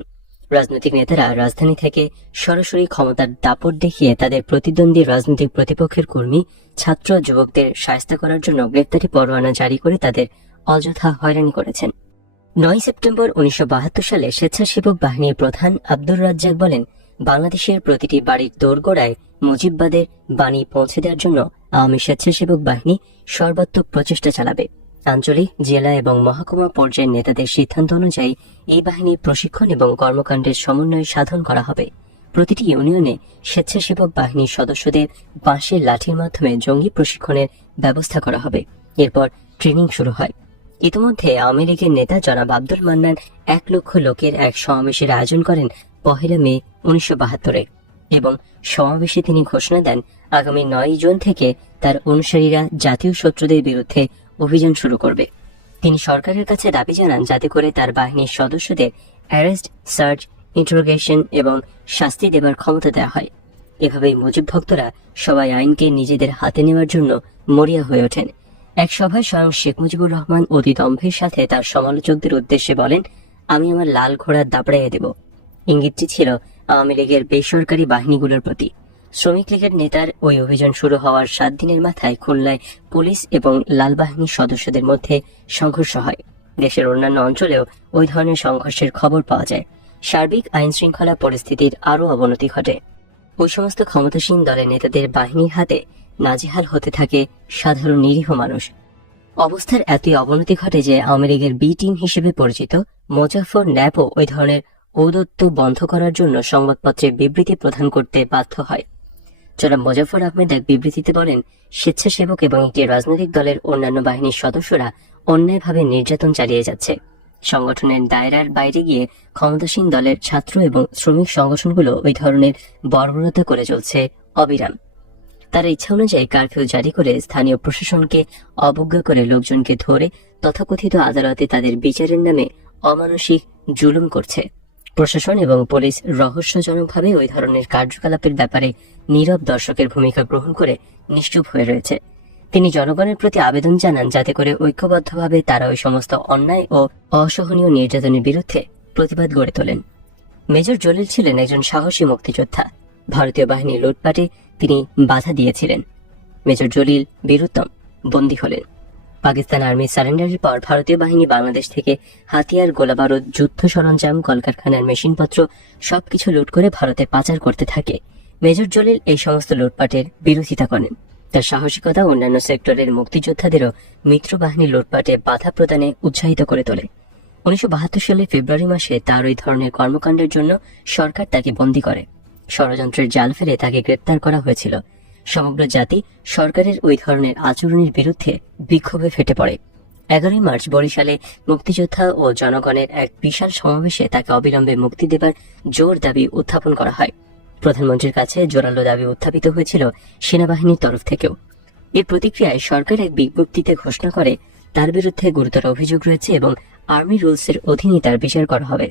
রাজনৈতিক নেতারা রাজধানী থেকে সরাসরি ক্ষমতার দাপট দেখিয়ে তাদের প্রতিদ্বন্দ্বী রাজনৈতিক প্রতিপক্ষের কর্মী, ছাত্র, যুবকদের শায়েস্তা করার জন্য গ্রেফতারি পরোয়ানা জারি করে তাদের অযথা হয়রানি করেছেন। 9 সেপ্টেম্বর 1972 সালে স্বেচ্ছাসেবক বাহিনীর প্রধান আব্দুর রাজ্জাক বলেন, বাংলাদেশের প্রতিটি বাড়ির দোরগোড়ায় মুজিববাদের বাণী পৌঁছে দেওয়ার জন্য আওয়ামী স্বেচ্ছাসেবক বাহিনী সর্বাত্মক প্রচেষ্টা চালাবে। আঞ্চলিক, জেলা এবং মহকুমা পর্যায়ের নেতাদের সিদ্ধান্ত অনুযায়ী এই বাহিনীর প্রশিক্ষণ এবং কর্মকাণ্ডের সমন্বয় সাধন করা হবে। প্রতিটি ইউনিয়নে স্বেচ্ছাসেবক বাহিনীর সদস্যদের বাঁশের লাঠির মাধ্যমে জঙ্গি প্রশিক্ষণের ব্যবস্থা করা হবে। এরপর ট্রেনিং শুরু হয়। ইতিমধ্যে আওয়ামী লীগের নেতা জনাব আব্দুল মান্নান 1 লক্ষ লোকের এক সমাবেশের আয়োজন করেন 1 মে 1972 এবং সমাবেশে তিনি ঘোষণা দেন, আগামী 9 জুন থেকে তার অনুসারীরা জাতীয় শত্রুদের বিরুদ্ধে অভিযান শুরু করবে। তিনি সরকারের কাছে দাবি জানান যাতে করে তার বাহিনীর সদস্যদের অ্যারেস্ট, সার্চ, ইন্টারোগেশন এবং শাস্তি দেবার ক্ষমতা দেওয়া হয়। এভাবেই মুজিব ভক্তরা সবাই আইনকে নিজেদের হাতে নেওয়ার জন্য মরিয়া হয়ে ওঠেন। এক সভায় স্বয়ং শেখ মুজিবুর রহমান অতি দম্ভের সাথে তার সমালোচকদের উদ্দেশ্যে বলেন, আমি আমার লাল ঘোড়া দাপড়াইয়ে দেব। ইঙ্গিতটি ছিল আওয়ামী লীগের বেসরকারি বাহিনীগুলোর প্রতি। শ্রমিক লীগের নেতার ওই অভিযান শুরু হওয়ার 7 দিনের মাথায় খুলনায় পুলিশ এবং লাল বাহিনীর সদস্যদের মধ্যে সংঘর্ষ হয়। দেশের অন্যান্য অঞ্চলেও ওই ধরনের সংঘর্ষের খবর পাওয়া যায়। সার্বিক আইন শৃঙ্খলা পরিস্থিতির আরও অবনতি ঘটে। ওই সমস্ত ক্ষমতাসীন দলের নেতাদের বাহিনীর হাতে নাজেহাল হতে থাকে সাধারণ নিরীহ মানুষ। অবস্থার এতই অবনতি ঘটে যে আওয়ামী লীগের বি টিম হিসেবে পরিচিত মোজাফফর ন্যাপও ওই ধরনের ঔদত্ত বন্ধ করার জন্য সংবাদপত্রে বিবৃতি প্রদান করতে বাধ্য হয়। জনাব মোজাফফর আহমেদ এক বিবৃতিতে বলেন, স্বেচ্ছাসেবক এবং একটি রাজনৈতিক দলের অন্যান্য বাহিনীর সদস্যরা অন্যায়ভাবে নির্যাতন চালিয়ে যাচ্ছে। সংগঠনের দায়রার বাইরে গিয়ে ক্ষমতাসীন দলের ছাত্র এবং শ্রমিক সংগঠনগুলো ওই ধরনের বর্বরতা করে চলছে অবিরাম। তারা ইচ্ছা অনুযায়ী কারফিউ জারি করে স্থানীয় প্রশাসনকে অবজ্ঞা করে লোকজনকে ধরে তথাকথিত আদালতে তাদের বিচারের নামে অমানসিক জুলুম করছে। প্রশাসন এবং পুলিশ রহস্যজনকভাবে ওই ধরনের কার্যকলাপের ব্যাপারে নীরব দর্শকের ভূমিকা গ্রহণ করে নিশ্চুপ হয়ে রয়েছে। তিনি জনগণের প্রতি আবেদন জানান যাতে করে ঐক্যবদ্ধভাবে তারা ওই সমস্ত অন্যায় ও অসহনীয় নির্যাতনের বিরুদ্ধে প্রতিবাদ গড়ে তোলেন। মেজর জলিল ছিলেন একজন সাহসী মুক্তিযোদ্ধা। ভারতীয় বাহিনীর লুটপাটে তিনি বাধা দিয়েছিলেন। মেজর জলিল বীরুত্তম বন্দী হলেন। পাকিস্তান আর্মি সারেন্ডারের পর ভারতীয় বাহিনী বাংলাদেশ থেকে হাতিয়ার, গোলাবারুদ, যুদ্ধ সরঞ্জাম, কলকারখানার মেশিনপত্র সবকিছু লুট করে ভারতে পাচার করতে থাকে। মেজর জলিল এই সমস্ত লুটপাটের বিরোধিতা করেন। তার সাহসিকতা অন্যান্য সেক্টরের মুক্তিযোদ্ধাদেরও মিত্রবাহিনী লুটপাটে বাধা প্রদানে উৎসাহিত করে তোলে। 1972 সালের ফেব্রুয়ারি মাসে তার ওই ধরনের কর্মকাণ্ডের জন্য সরকার তাকে বন্দী করে। ষড়যন্ত্রের জাল ফেলে তাকে গ্রেপ্তার করা হয়েছিল। সমগ্র জাতি সরকারের ওই ধরনের আচরণের বিরুদ্ধে বিক্ষোভে ফেটে পড়ে। 11 মার্চ বরিশালে মুক্তিযোদ্ধা ও জনগণের এক বিশাল সমাবেশে তাকে অবিলম্বে মুক্তি দেবার জোর দাবি উত্থাপন করা হয়। প্রধানমন্ত্রীর কাছে জোরালো দাবি উত্থাপিত হয়েছিল সেনাবাহিনীর তরফ থেকেও। এর প্রতিক্রিয়ায় সরকার এক বিজ্ঞপ্তিতে ঘোষণা করে তার বিরুদ্ধে গুরুতর অভিযোগ রয়েছে এবং আর্মি রুলসের অধীনে তার বিচার করা হবে।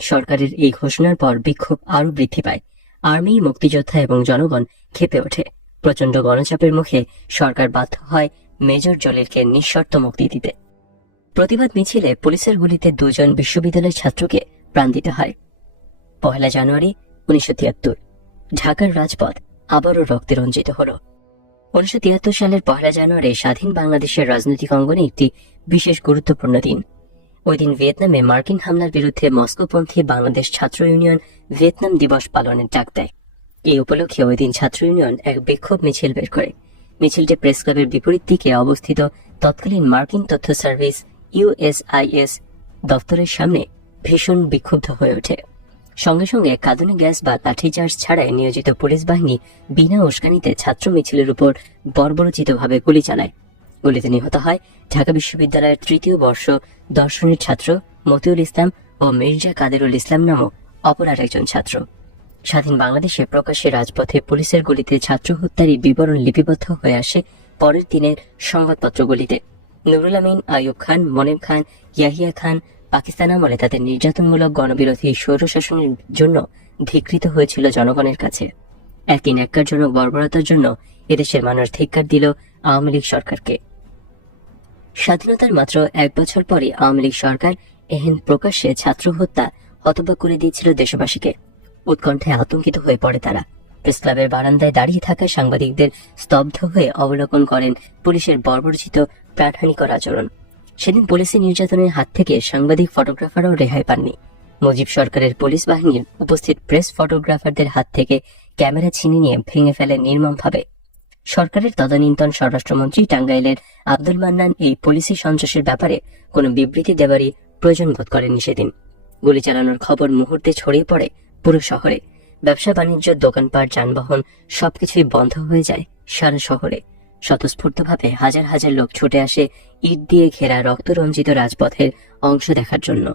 সরকারের এই ঘোষণার পর বিক্ষোভ আরও বৃদ্ধি পায়। আর্মি, মুক্তিযোদ্ধা এবং জনগণ ক্ষেপে ওঠে। প্রচন্ড গণচাপের মুখে সরকার বাধ্য হয় মেজর জলিলকে নিঃশর্ত মুক্তি দিতে। প্রতিবাদ মিছিলে পুলিশের গুলিতে 2 জন বিশ্ববিদ্যালয়ের ছাত্রকে প্রাণ দিতে হয়। 1 জানুয়ারি 1973 ঢাকার রাজপথ আবারও রক্তে রঞ্জিত হল। 1973 সালের 1 জানুয়ারি স্বাধীন বাংলাদেশের রাজনৈতিক অঙ্গনে একটি বিশেষ গুরুত্বপূর্ণ দিন। ওই দিন ভিয়েতনামে মার্কিন হামলার বিরুদ্ধে মস্কোপন্থী বাংলাদেশ ছাত্র ইউনিয়ন ভিয়েতনাম দিবস পালনের ডাক দেয়। এই উপলক্ষে ওই দিন ছাত্র ইউনিয়ন এক বিক্ষোভ মিছিল বের করে। মিছিলটি প্রেস ক্লাবের বিপরীত দিকে অবস্থিত তৎকালীন মার্কিন তথ্য সার্ভিস USIS দপ্তরের সামনে ভীষণ বিক্ষুব্ধ হয়ে ওঠে। সঙ্গে সঙ্গে কাঁদুনি গ্যাস বা লাঠিচার্জ ছাড়াই নিয়োজিত পুলিশ বাহিনী বিনা উস্কানিতে ছাত্র মিছিলের উপর বর্বরোচিতভাবে গুলি চালায়। গুলিতে নিহত হয় ঢাকা বিশ্ববিদ্যালয়ের তৃতীয় বর্ষ দর্শনের ছাত্র মতিউল ইসলাম ও মির্জা কাদেরুল ইসলাম নামক অপর আরেকজন ছাত্র। স্বাধীন বাংলাদেশে প্রকাশ্যে রাজপথে পুলিশের গুলিতে ছাত্র হত্যারই বিবরণ লিপিবদ্ধ হয়ে আসে পরের দিনের সংবাদপত্রগুলিতে। নুরুল আমিন, আইয়ুব খান, মনিম খান, ইয়াহিয়া খান পাকিস্তান আমলে তাদের নির্যাতনমূলক গণবিরোধী স্বৈরশাসনের জন্য ধিক্কৃত হয়েছিল জনগণের কাছে। একই ন্যাক্কারজনক বর্বরতার জন্য এদেশের মানুষ ধিক্কার দিল আওয়ামী লীগ সরকারকে। স্বাধীনতার মাত্র 1 বছর পরে আওয়ামী লীগ সরকার এহেন প্রকাশ্যে ছাত্র হত্যা হতবাক করে দিয়েছিল দেশবাসীকে। উৎকণ্ঠায় আতঙ্কিত হয়ে পড়ে তারা। প্রেস ক্লাবের বারান্দায় দাঁড়িয়ে থাকা সাংবাদিকদের স্তব্ধ হয়ে অবলোকন করেন পুলিশের বর্বরচিত প্রাণহানিকর আচরণ। সেদিন পুলিশি নির্যাতনের হাত থেকে সাংবাদিক ফটোগ্রাফারও রেহাই পাননি। মুজিব সরকারের পুলিশ বাহিনীর উপস্থিত প্রেস ফটোগ্রাফারদের হাত থেকে ক্যামেরা ছিনিয়ে নিয়ে ভেঙে ফেলে নির্মমভাবে। সরকারের তদানীন্তন স্বরাষ্ট্রমন্ত্রী টাঙ্গাইলের আব্দুল মান্নান এই পুলিশি সন্ত্রাসের ব্যাপারে কোনো বিবৃতি দেওয়ারই প্রয়োজন বোধ করেননি সেদিন। গুলি চালানোর খবর মুহূর্তে ছড়িয়ে পড়ে পুরো শহরে। ব্যবসা বাণিজ্য, দোকানপাট, যানবাহন সবকিছুই বন্ধ হয়ে যায় সারা শহরে। স্বতঃস্ফূর্তভাবে হাজার হাজার লোক ছুটে আসে ইট দিয়ে ঘেরা রক্তরঞ্জিত রাজপথের অংশ দেখার জন্য।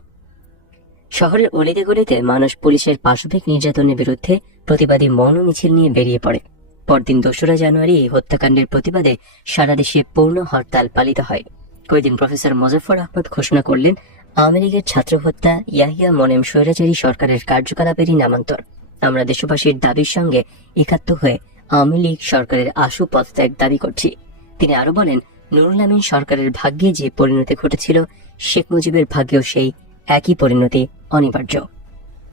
শহরের অলিতে গলিতে মানুষ পুলিশের পাশবিক নির্যাতনের বিরুদ্ধে প্রতিবাদী মৌন মিছিল নিয়ে বেরিয়ে পড়ে। পরদিন 2রা জানুয়ারি এই হত্যাকাণ্ডের প্রতিবাদে সারা দেশে পূর্ণ হরতাল পালিত হয়। কয়েকদিন প্রফেসর মোজাফফর আহমদ ঘোষণা করলেন, আওয়ামী লীগের ছাত্র হত্যা ইয়াহিয়া মোনেম স্বৈরাচারী সরকারের কার্যকলাপেরই নামান্তর। আমরা দেশবাসীর দাবির সঙ্গে একাত্ম হয়ে আওয়ামী লীগ সরকারের আশু পদত্যাগ দাবি করছি। তিনি আরো বলেন, নুরুল আমিন সরকারের ভাগ্যে যে পরিণতি ঘটেছিল, শেখ মুজিবের ভাগ্যেও সেই একই পরিণতি অনিবার্য।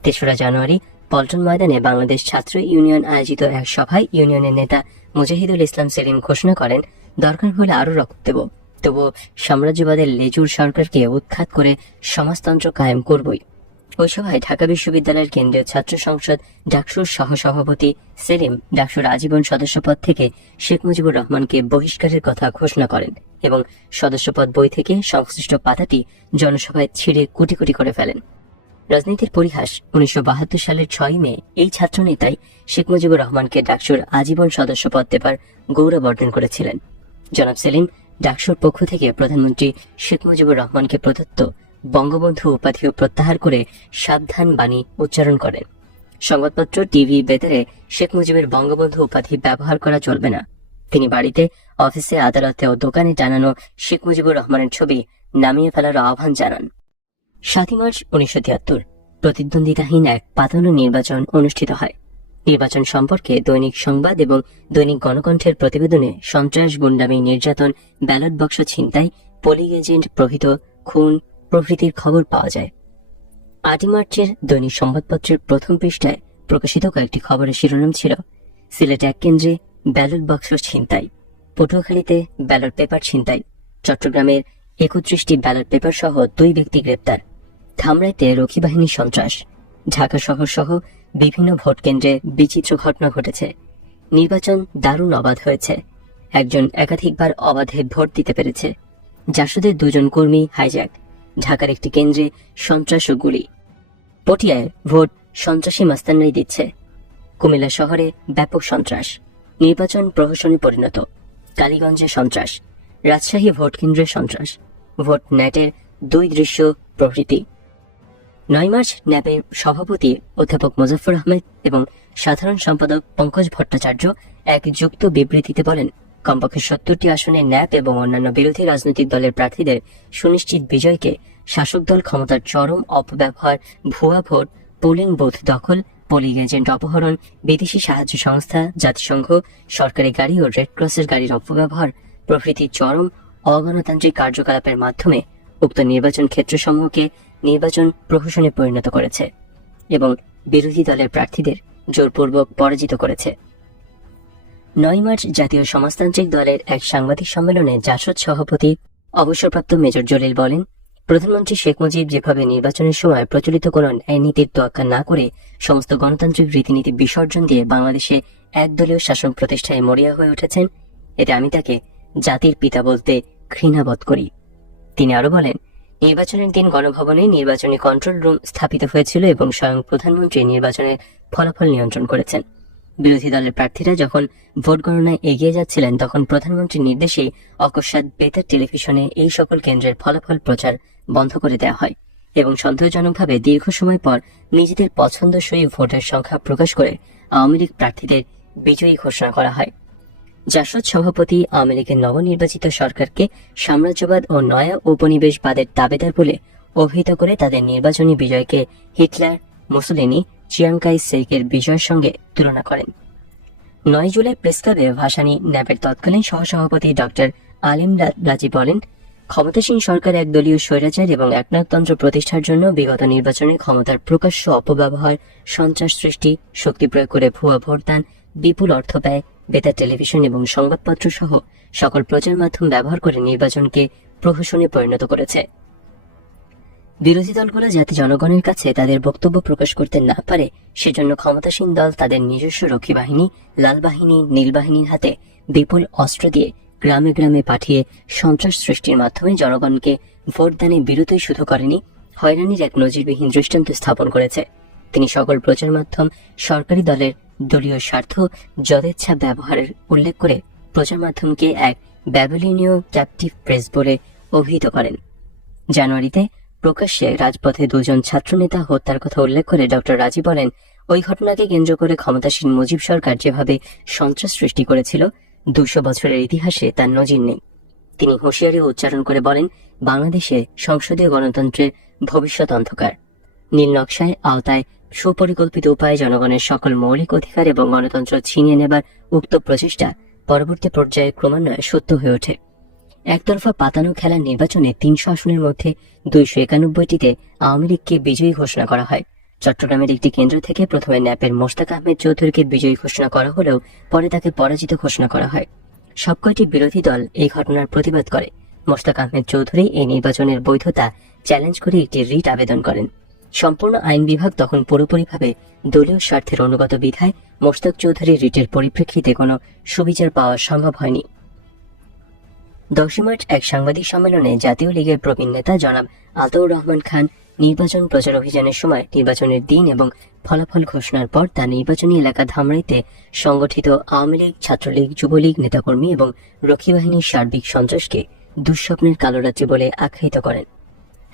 3রা জানুয়ারি পল্টন ময়দানে বাংলাদেশ ছাত্র ইউনিয়ন আয়োজিত এক সভায় ইউনিয়নের নেতা মুজাহিদুল ইসলাম সেলিম ঘোষণা করেন, দরকার হলে আরো রক্ত দেব, তবুও সাম্রাজ্যবাদের লেজুর সরকারকে উৎখাত করে সমাজতন্ত্র কায়েম করবই। ওই সভায় ঢাকা বিশ্ববিদ্যালয়ের কেন্দ্রীয় ছাত্র সংসদ ডাকসুর সহসভাপতি সেলিম ডাকসুর আজীবন সদস্যপদ থেকে শেখ মুজিবুর রহমানকে বহিষ্কারের কথা ঘোষণা করেন এবং সদস্যপদ বই থেকে সংশ্লিষ্ট পাতাটি জনসভায় ছিঁড়ে কুটি কুটি করে ফেলেন। রাজনীতির পরিহাস, 1972 সালের 6 মে এই ছাত্রনেতাই শেখ মুজিবুর রহমানকে ডাকসুর আজীবন সদস্যপদ দেবার গৌরব অর্জন করেছিলেন। জনাব সেলিম ডাকসুর পক্ষ থেকে প্রধানমন্ত্রী শেখ মুজিবুর রহমানকে প্রদত্ত বঙ্গবন্ধু উপাধিও প্রত্যাহার করে সাবধান বাণী উচ্চারণ করেন। সংবাদপত্র, টিভি, বেতারে শেখ মুজিবের বঙ্গবন্ধু উপাধি ব্যবহার করা চলবে না। তিনি বাড়িতে, অফিসে, আদালতে ও দোকানে টানানো শেখ মুজিবুর রহমানের ছবি নামিয়ে ফেলার আহ্বান জানান। 7 মার্চ 1973 প্রতিদ্বন্দ্বিতাহীন এক পাতানো নির্বাচন অনুষ্ঠিত হয়। নির্বাচন সম্পর্কে দৈনিক সংবাদ এবং দৈনিক গণকণ্ঠের প্রতিবেদনে সন্ত্রাস, গুন্ডামি, নির্যাতন, ব্যালট বাক্স ছিনতাই, পোলিং এজেন্ট প্রভৃত খুন প্রভৃতির খবর পাওয়া যায়। 8 মার্চের দৈনিক সংবাদপত্রের প্রথম পৃষ্ঠায় প্রকাশিত কয়েকটি খবরের শিরোনাম ছিল, সিলেট এক কেন্দ্রে ব্যালট বাক্স ছিনতাই, পটুয়াখালীতে ব্যালট পেপার ছিনতাই, চট্টগ্রামের 31টি ব্যালট পেপার সহ 2 ব্যক্তি গ্রেপ্তার, ধামরাইতে রক্ষী বাহিনীর সন্ত্রাস, ঢাকা শহর সহ বিভিন্ন ভোট কেন্দ্রে বিচিত্র ঘটনা ঘটেছে। নির্বাচন দারুণ অবাধ হয়েছে। একজন একাধিকবার অবাধে ভোট দিতে পেরেছে। জাসদের 2 জন কর্মী হাইজ্যাক। ঢাকার একটি কেন্দ্রে সন্ত্রাস ও গুলি। পটিয়ায় ভোট সন্ত্রাসী মাস্তানরাই দিচ্ছে। কুমিল্লা শহরে ব্যাপক সন্ত্রাস, নির্বাচন প্রহসনে পরিণত। কালীগঞ্জে সন্ত্রাস, রাজশাহী ভোট কেন্দ্রে সন্ত্রাস, ভোট নেটের 2 দৃশ্য প্রভৃতি। 9 মার্চ ন্যাপের সভাপতি অধ্যাপক মোজাফফর আহমেদ এবং সাধারণ সম্পাদক পঙ্কজ ভট্টাচার্য এক যুক্ত বিবৃতিতে বলেন, কমপক্ষে 70টি আসনে ন্যাপ এবং অন্যান্য বিরোধী রাজনৈতিক দলের প্রার্থীদের সুনিশ্চিত বিজয়কে শাসক দল ক্ষমতার চরম অপব্যবহার, ভুয়া ভোট, পোলিং বুথ দখল, পোলিং এজেন্ট অপহরণ, বিদেশি সাহায্য সংস্থা, জাতিসংঘ, সরকারি গাড়ি ও রেড ক্রসের গাড়ির অপব্যবহার প্রভৃতি চরম অগণতান্ত্রিক কার্যকলাপের মাধ্যমে উক্ত নির্বাচন ক্ষেত্রসমূহকে নির্বাচন প্রহসনে পরিণত করেছে এবং বিরোধী দলের প্রার্থীদের জোরপূর্বক পরাজিত করেছে। 9 মার্চ জাতীয় সমাজতান্ত্রিক দলের এক সাংবাদিক সম্মেলনে জাসদ সভাপতি অবসরপ্রাপ্ত মেজর জলিল বলেন, প্রধানমন্ত্রী শেখ মুজিব যেভাবে নির্বাচনের সময় প্রচলিত কোনো ন্যায় নীতির তোয়াক্কা না করে সমস্ত গণতান্ত্রিক রীতিনীতি বিসর্জন দিয়ে বাংলাদেশে একদলীয় শাসন প্রতিষ্ঠায় মরিয়া হয়ে উঠেছেন, এতে আমি তাকে জাতির পিতা বলতে ঘৃণাবোধ করি। তিনি আরো বলেন, নির্বাচনের দিন গণভবনে নির্বাচনী কন্ট্রোল রুম স্থাপিত হয়েছিল এবং স্বয়ং প্রধানমন্ত্রী নির্বাচনের ফলাফল নিয়ন্ত্রণ করেছেন। বিরোধী দলের প্রার্থীরা যখন ভোট গণনায় এগিয়ে যাচ্ছিলেন তখন প্রধানমন্ত্রীর নির্দেশেই অকস্মাৎ বেতার টেলিভিশনে এই সকল কেন্দ্রের ফলাফল প্রচার বন্ধ করে দেওয়া হয় এবং সন্দেহজনকভাবে দীর্ঘ সময় পর নিজেদের পছন্দসই ভোটের সংখ্যা প্রকাশ করে আওয়ামী লীগ প্রার্থীদের বিজয়ী ঘোষণা করা হয়। জাসদ সভাপতি আওয়ামী লীগের নবনির্বাচিত সরকারকে সাম্রাজ্যবাদ ও নয়া উপনিবেশবাদের দাবেদার বলে অভিহিত করে তাদের নির্বাচনী বিজয়কে হিটলার, মুসোলিনি, চিয়াং কাই শেকের বিজয়ের সঙ্গে তুলনা করেন। 9 জুলাই প্রেস ক্লাবে ভাসানী ন্যাপের তৎকালীন সহসভাপতি ডক্টর আলিম রাজি বলেন, ক্ষমতাসীন সরকার একদলীয় স্বৈরাচার এবং একনায়কতন্ত্র প্রতিষ্ঠার জন্য বিগত নির্বাচনে ক্ষমতার প্রকাশ্য অপব্যবহার, সন্ত্রাস সৃষ্টি, শক্তি প্রয়োগ করে ভুয়া ভোটদান, বিপুল অর্থ ব্যয়, বেতার টেলিভিশন এবং সংবাদপত্র সহ সকল প্রচার মাধ্যম ব্যবহার করে নির্বাচনকে প্রহসনে পরিণত করেছে। বিরোধী দলগুলো যাতে জনগণের কাছে তাদের বক্তব্য প্রকাশ করতে না পারে সেজন্য ক্ষমতাসীন দল তাদের নিজস্ব রক্ষী বাহিনী, লাল বাহিনী, নীল বাহিনীর হাতে বিপুল অস্ত্র দিয়ে গ্রামে গ্রামে পাঠিয়ে সন্ত্রাস সৃষ্টির মাধ্যমে জনগণকে ভোটদানে বিরতই শুধু করেনি, হয়রানির এক নজিরবিহীন দৃষ্টান্ত স্থাপন করেছে। তিনি সকল প্রচার মাধ্যম সরকারি দলের দলীয় স্বার্থ যথেচ্ছা ব্যবহারের উল্লেখ করে প্রচার মাধ্যমকে এক ব্যাবিলনীয় ক্যাপটিভ প্রেস বলে অভিহিত করেন। জানুয়ারিতে প্রকাশ্যে রাজপথে 2 জন ছাত্রনেতা হত্যার কথা উল্লেখ করে ডক্টর রাজি বলেন, ওই ঘটনাকে কেন্দ্র করে ক্ষমতাসীন মুজিব সরকার যেভাবে সন্ত্রাস সৃষ্টি করেছিল 200 বছরের ইতিহাসে তার নজির নেই। তিনি হুঁশিয়ারি উচ্চারণ করে বলেন, বাংলাদেশে সংসদীয় গণতন্ত্রের ভবিষ্যৎ অন্ধকার। নীল নকশায় আওতায় সুপরিকল্পিত উপায়ে জনগণের সকল মৌলিক অধিকার এবং গণতন্ত্র ছিনিয়ে নেবার উক্ত প্রচেষ্টা পরবর্তী পর্যায়ে ক্রমান্বয়ে সত্য হয়ে ওঠে। একতরফা পাতানো খেলার নির্বাচনে 300 আসনের মধ্যে 291টিতে আওয়ামী লীগকে বিজয়ী ঘোষণা করা হয়। চট্টগ্রামের একটি কেন্দ্র থেকে প্রথমে ন্যাপের মোশতাক আহমেদ চৌধুরীকে বিজয়ী ঘোষণা করা হলেও পরে তাকে পরাজিত ঘোষণা করা হয়। সবকয়টি বিরোধী দল এই ঘটনার প্রতিবাদ করে। মোশতাক আহমেদ চৌধুরী এই নির্বাচনের বৈধতা চ্যালেঞ্জ করে একটি রিট আবেদন করেন। সম্পূর্ণ আইন বিভাগ তখন পুরোপুরিভাবে দলীয় স্বার্থের অনুগত বিধায় মোশতাক চৌধুরীর রিটের পরিপ্রেক্ষিতে কোনো সুবিচার পাওয়া সম্ভব হয়নি। 10 মার্চ এক সাংবাদিক সম্মেলনে জাতীয় লীগের প্রবীণ নেতা জনাব আতাউর রহমান খান নির্বাচন প্রচার অভিযানের সময় নির্বাচনের দিন এবং ফলাফল ঘোষণার পর তা নির্বাচনী এলাকা ধামরাইতে সংগঠিত আওয়ামী লীগ, ছাত্রলীগ, যুবলীগ নেতাকর্মী এবং রক্ষী বাহিনীর সার্বিক সন্ত্রাসকে দুঃস্বপ্নের কালো রাত্রি বলে আখ্যায়িত করেন।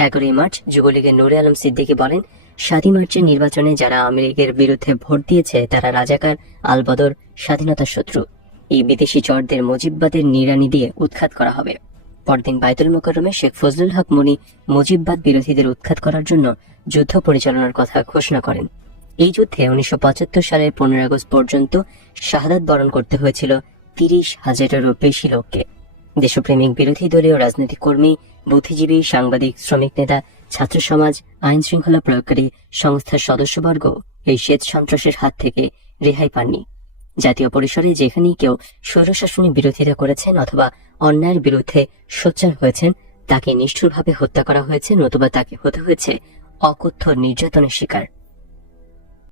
11 মার্চ যুবলীগের নূরে আলম সিদ্দিকী বলেন, 7 মার্চের নির্বাচনে যারা আওয়ামী লীগের বিরুদ্ধে ভোট দিয়েছে তারা রাজাকার, আলবদর, স্বাধীনতার শত্রু। এই বিদেশি চরদের মুজিববাদের নিড়ানি দিয়ে উৎখাত করা হবে। পরদিন বায়তুল মোকাররমে শেখ ফজলুল হক মনি মুজিববাদ বিরোধীদের উৎখাত করার জন্য যুদ্ধ পরিচালনার কথা ঘোষণা করেন। এই যুদ্ধে 1975 সালের 15 আগস্ট পর্যন্ত শাহাদাত বরণ করতে হয়েছিল 30,000-এরও বেশি লোককে। দেশপ্রেমিক বিরোধী দলীয় রাজনৈতিক কর্মী, বুদ্ধিজীবী, সাংবাদিক, শ্রমিক নেতা, ছাত্র সমাজ, আইন শৃঙ্খলা প্রয়োগকারী সংস্থার সদস্যবর্গ এই শ্বেত সন্ত্রাসের হাত থেকে রেহাই পাননি। জাতীয় পরিসরে যেখানেই কেউ স্বৈরশাসনের বিরোধিতা করেছেন অথবা অন্যায়ের বিরুদ্ধে সোচ্চার হয়েছেন তাকে নিষ্ঠুরভাবে হত্যা করা হয়েছে, নতুবা তাকে হতে হয়েছে অকথ্য নির্যাতনের শিকার।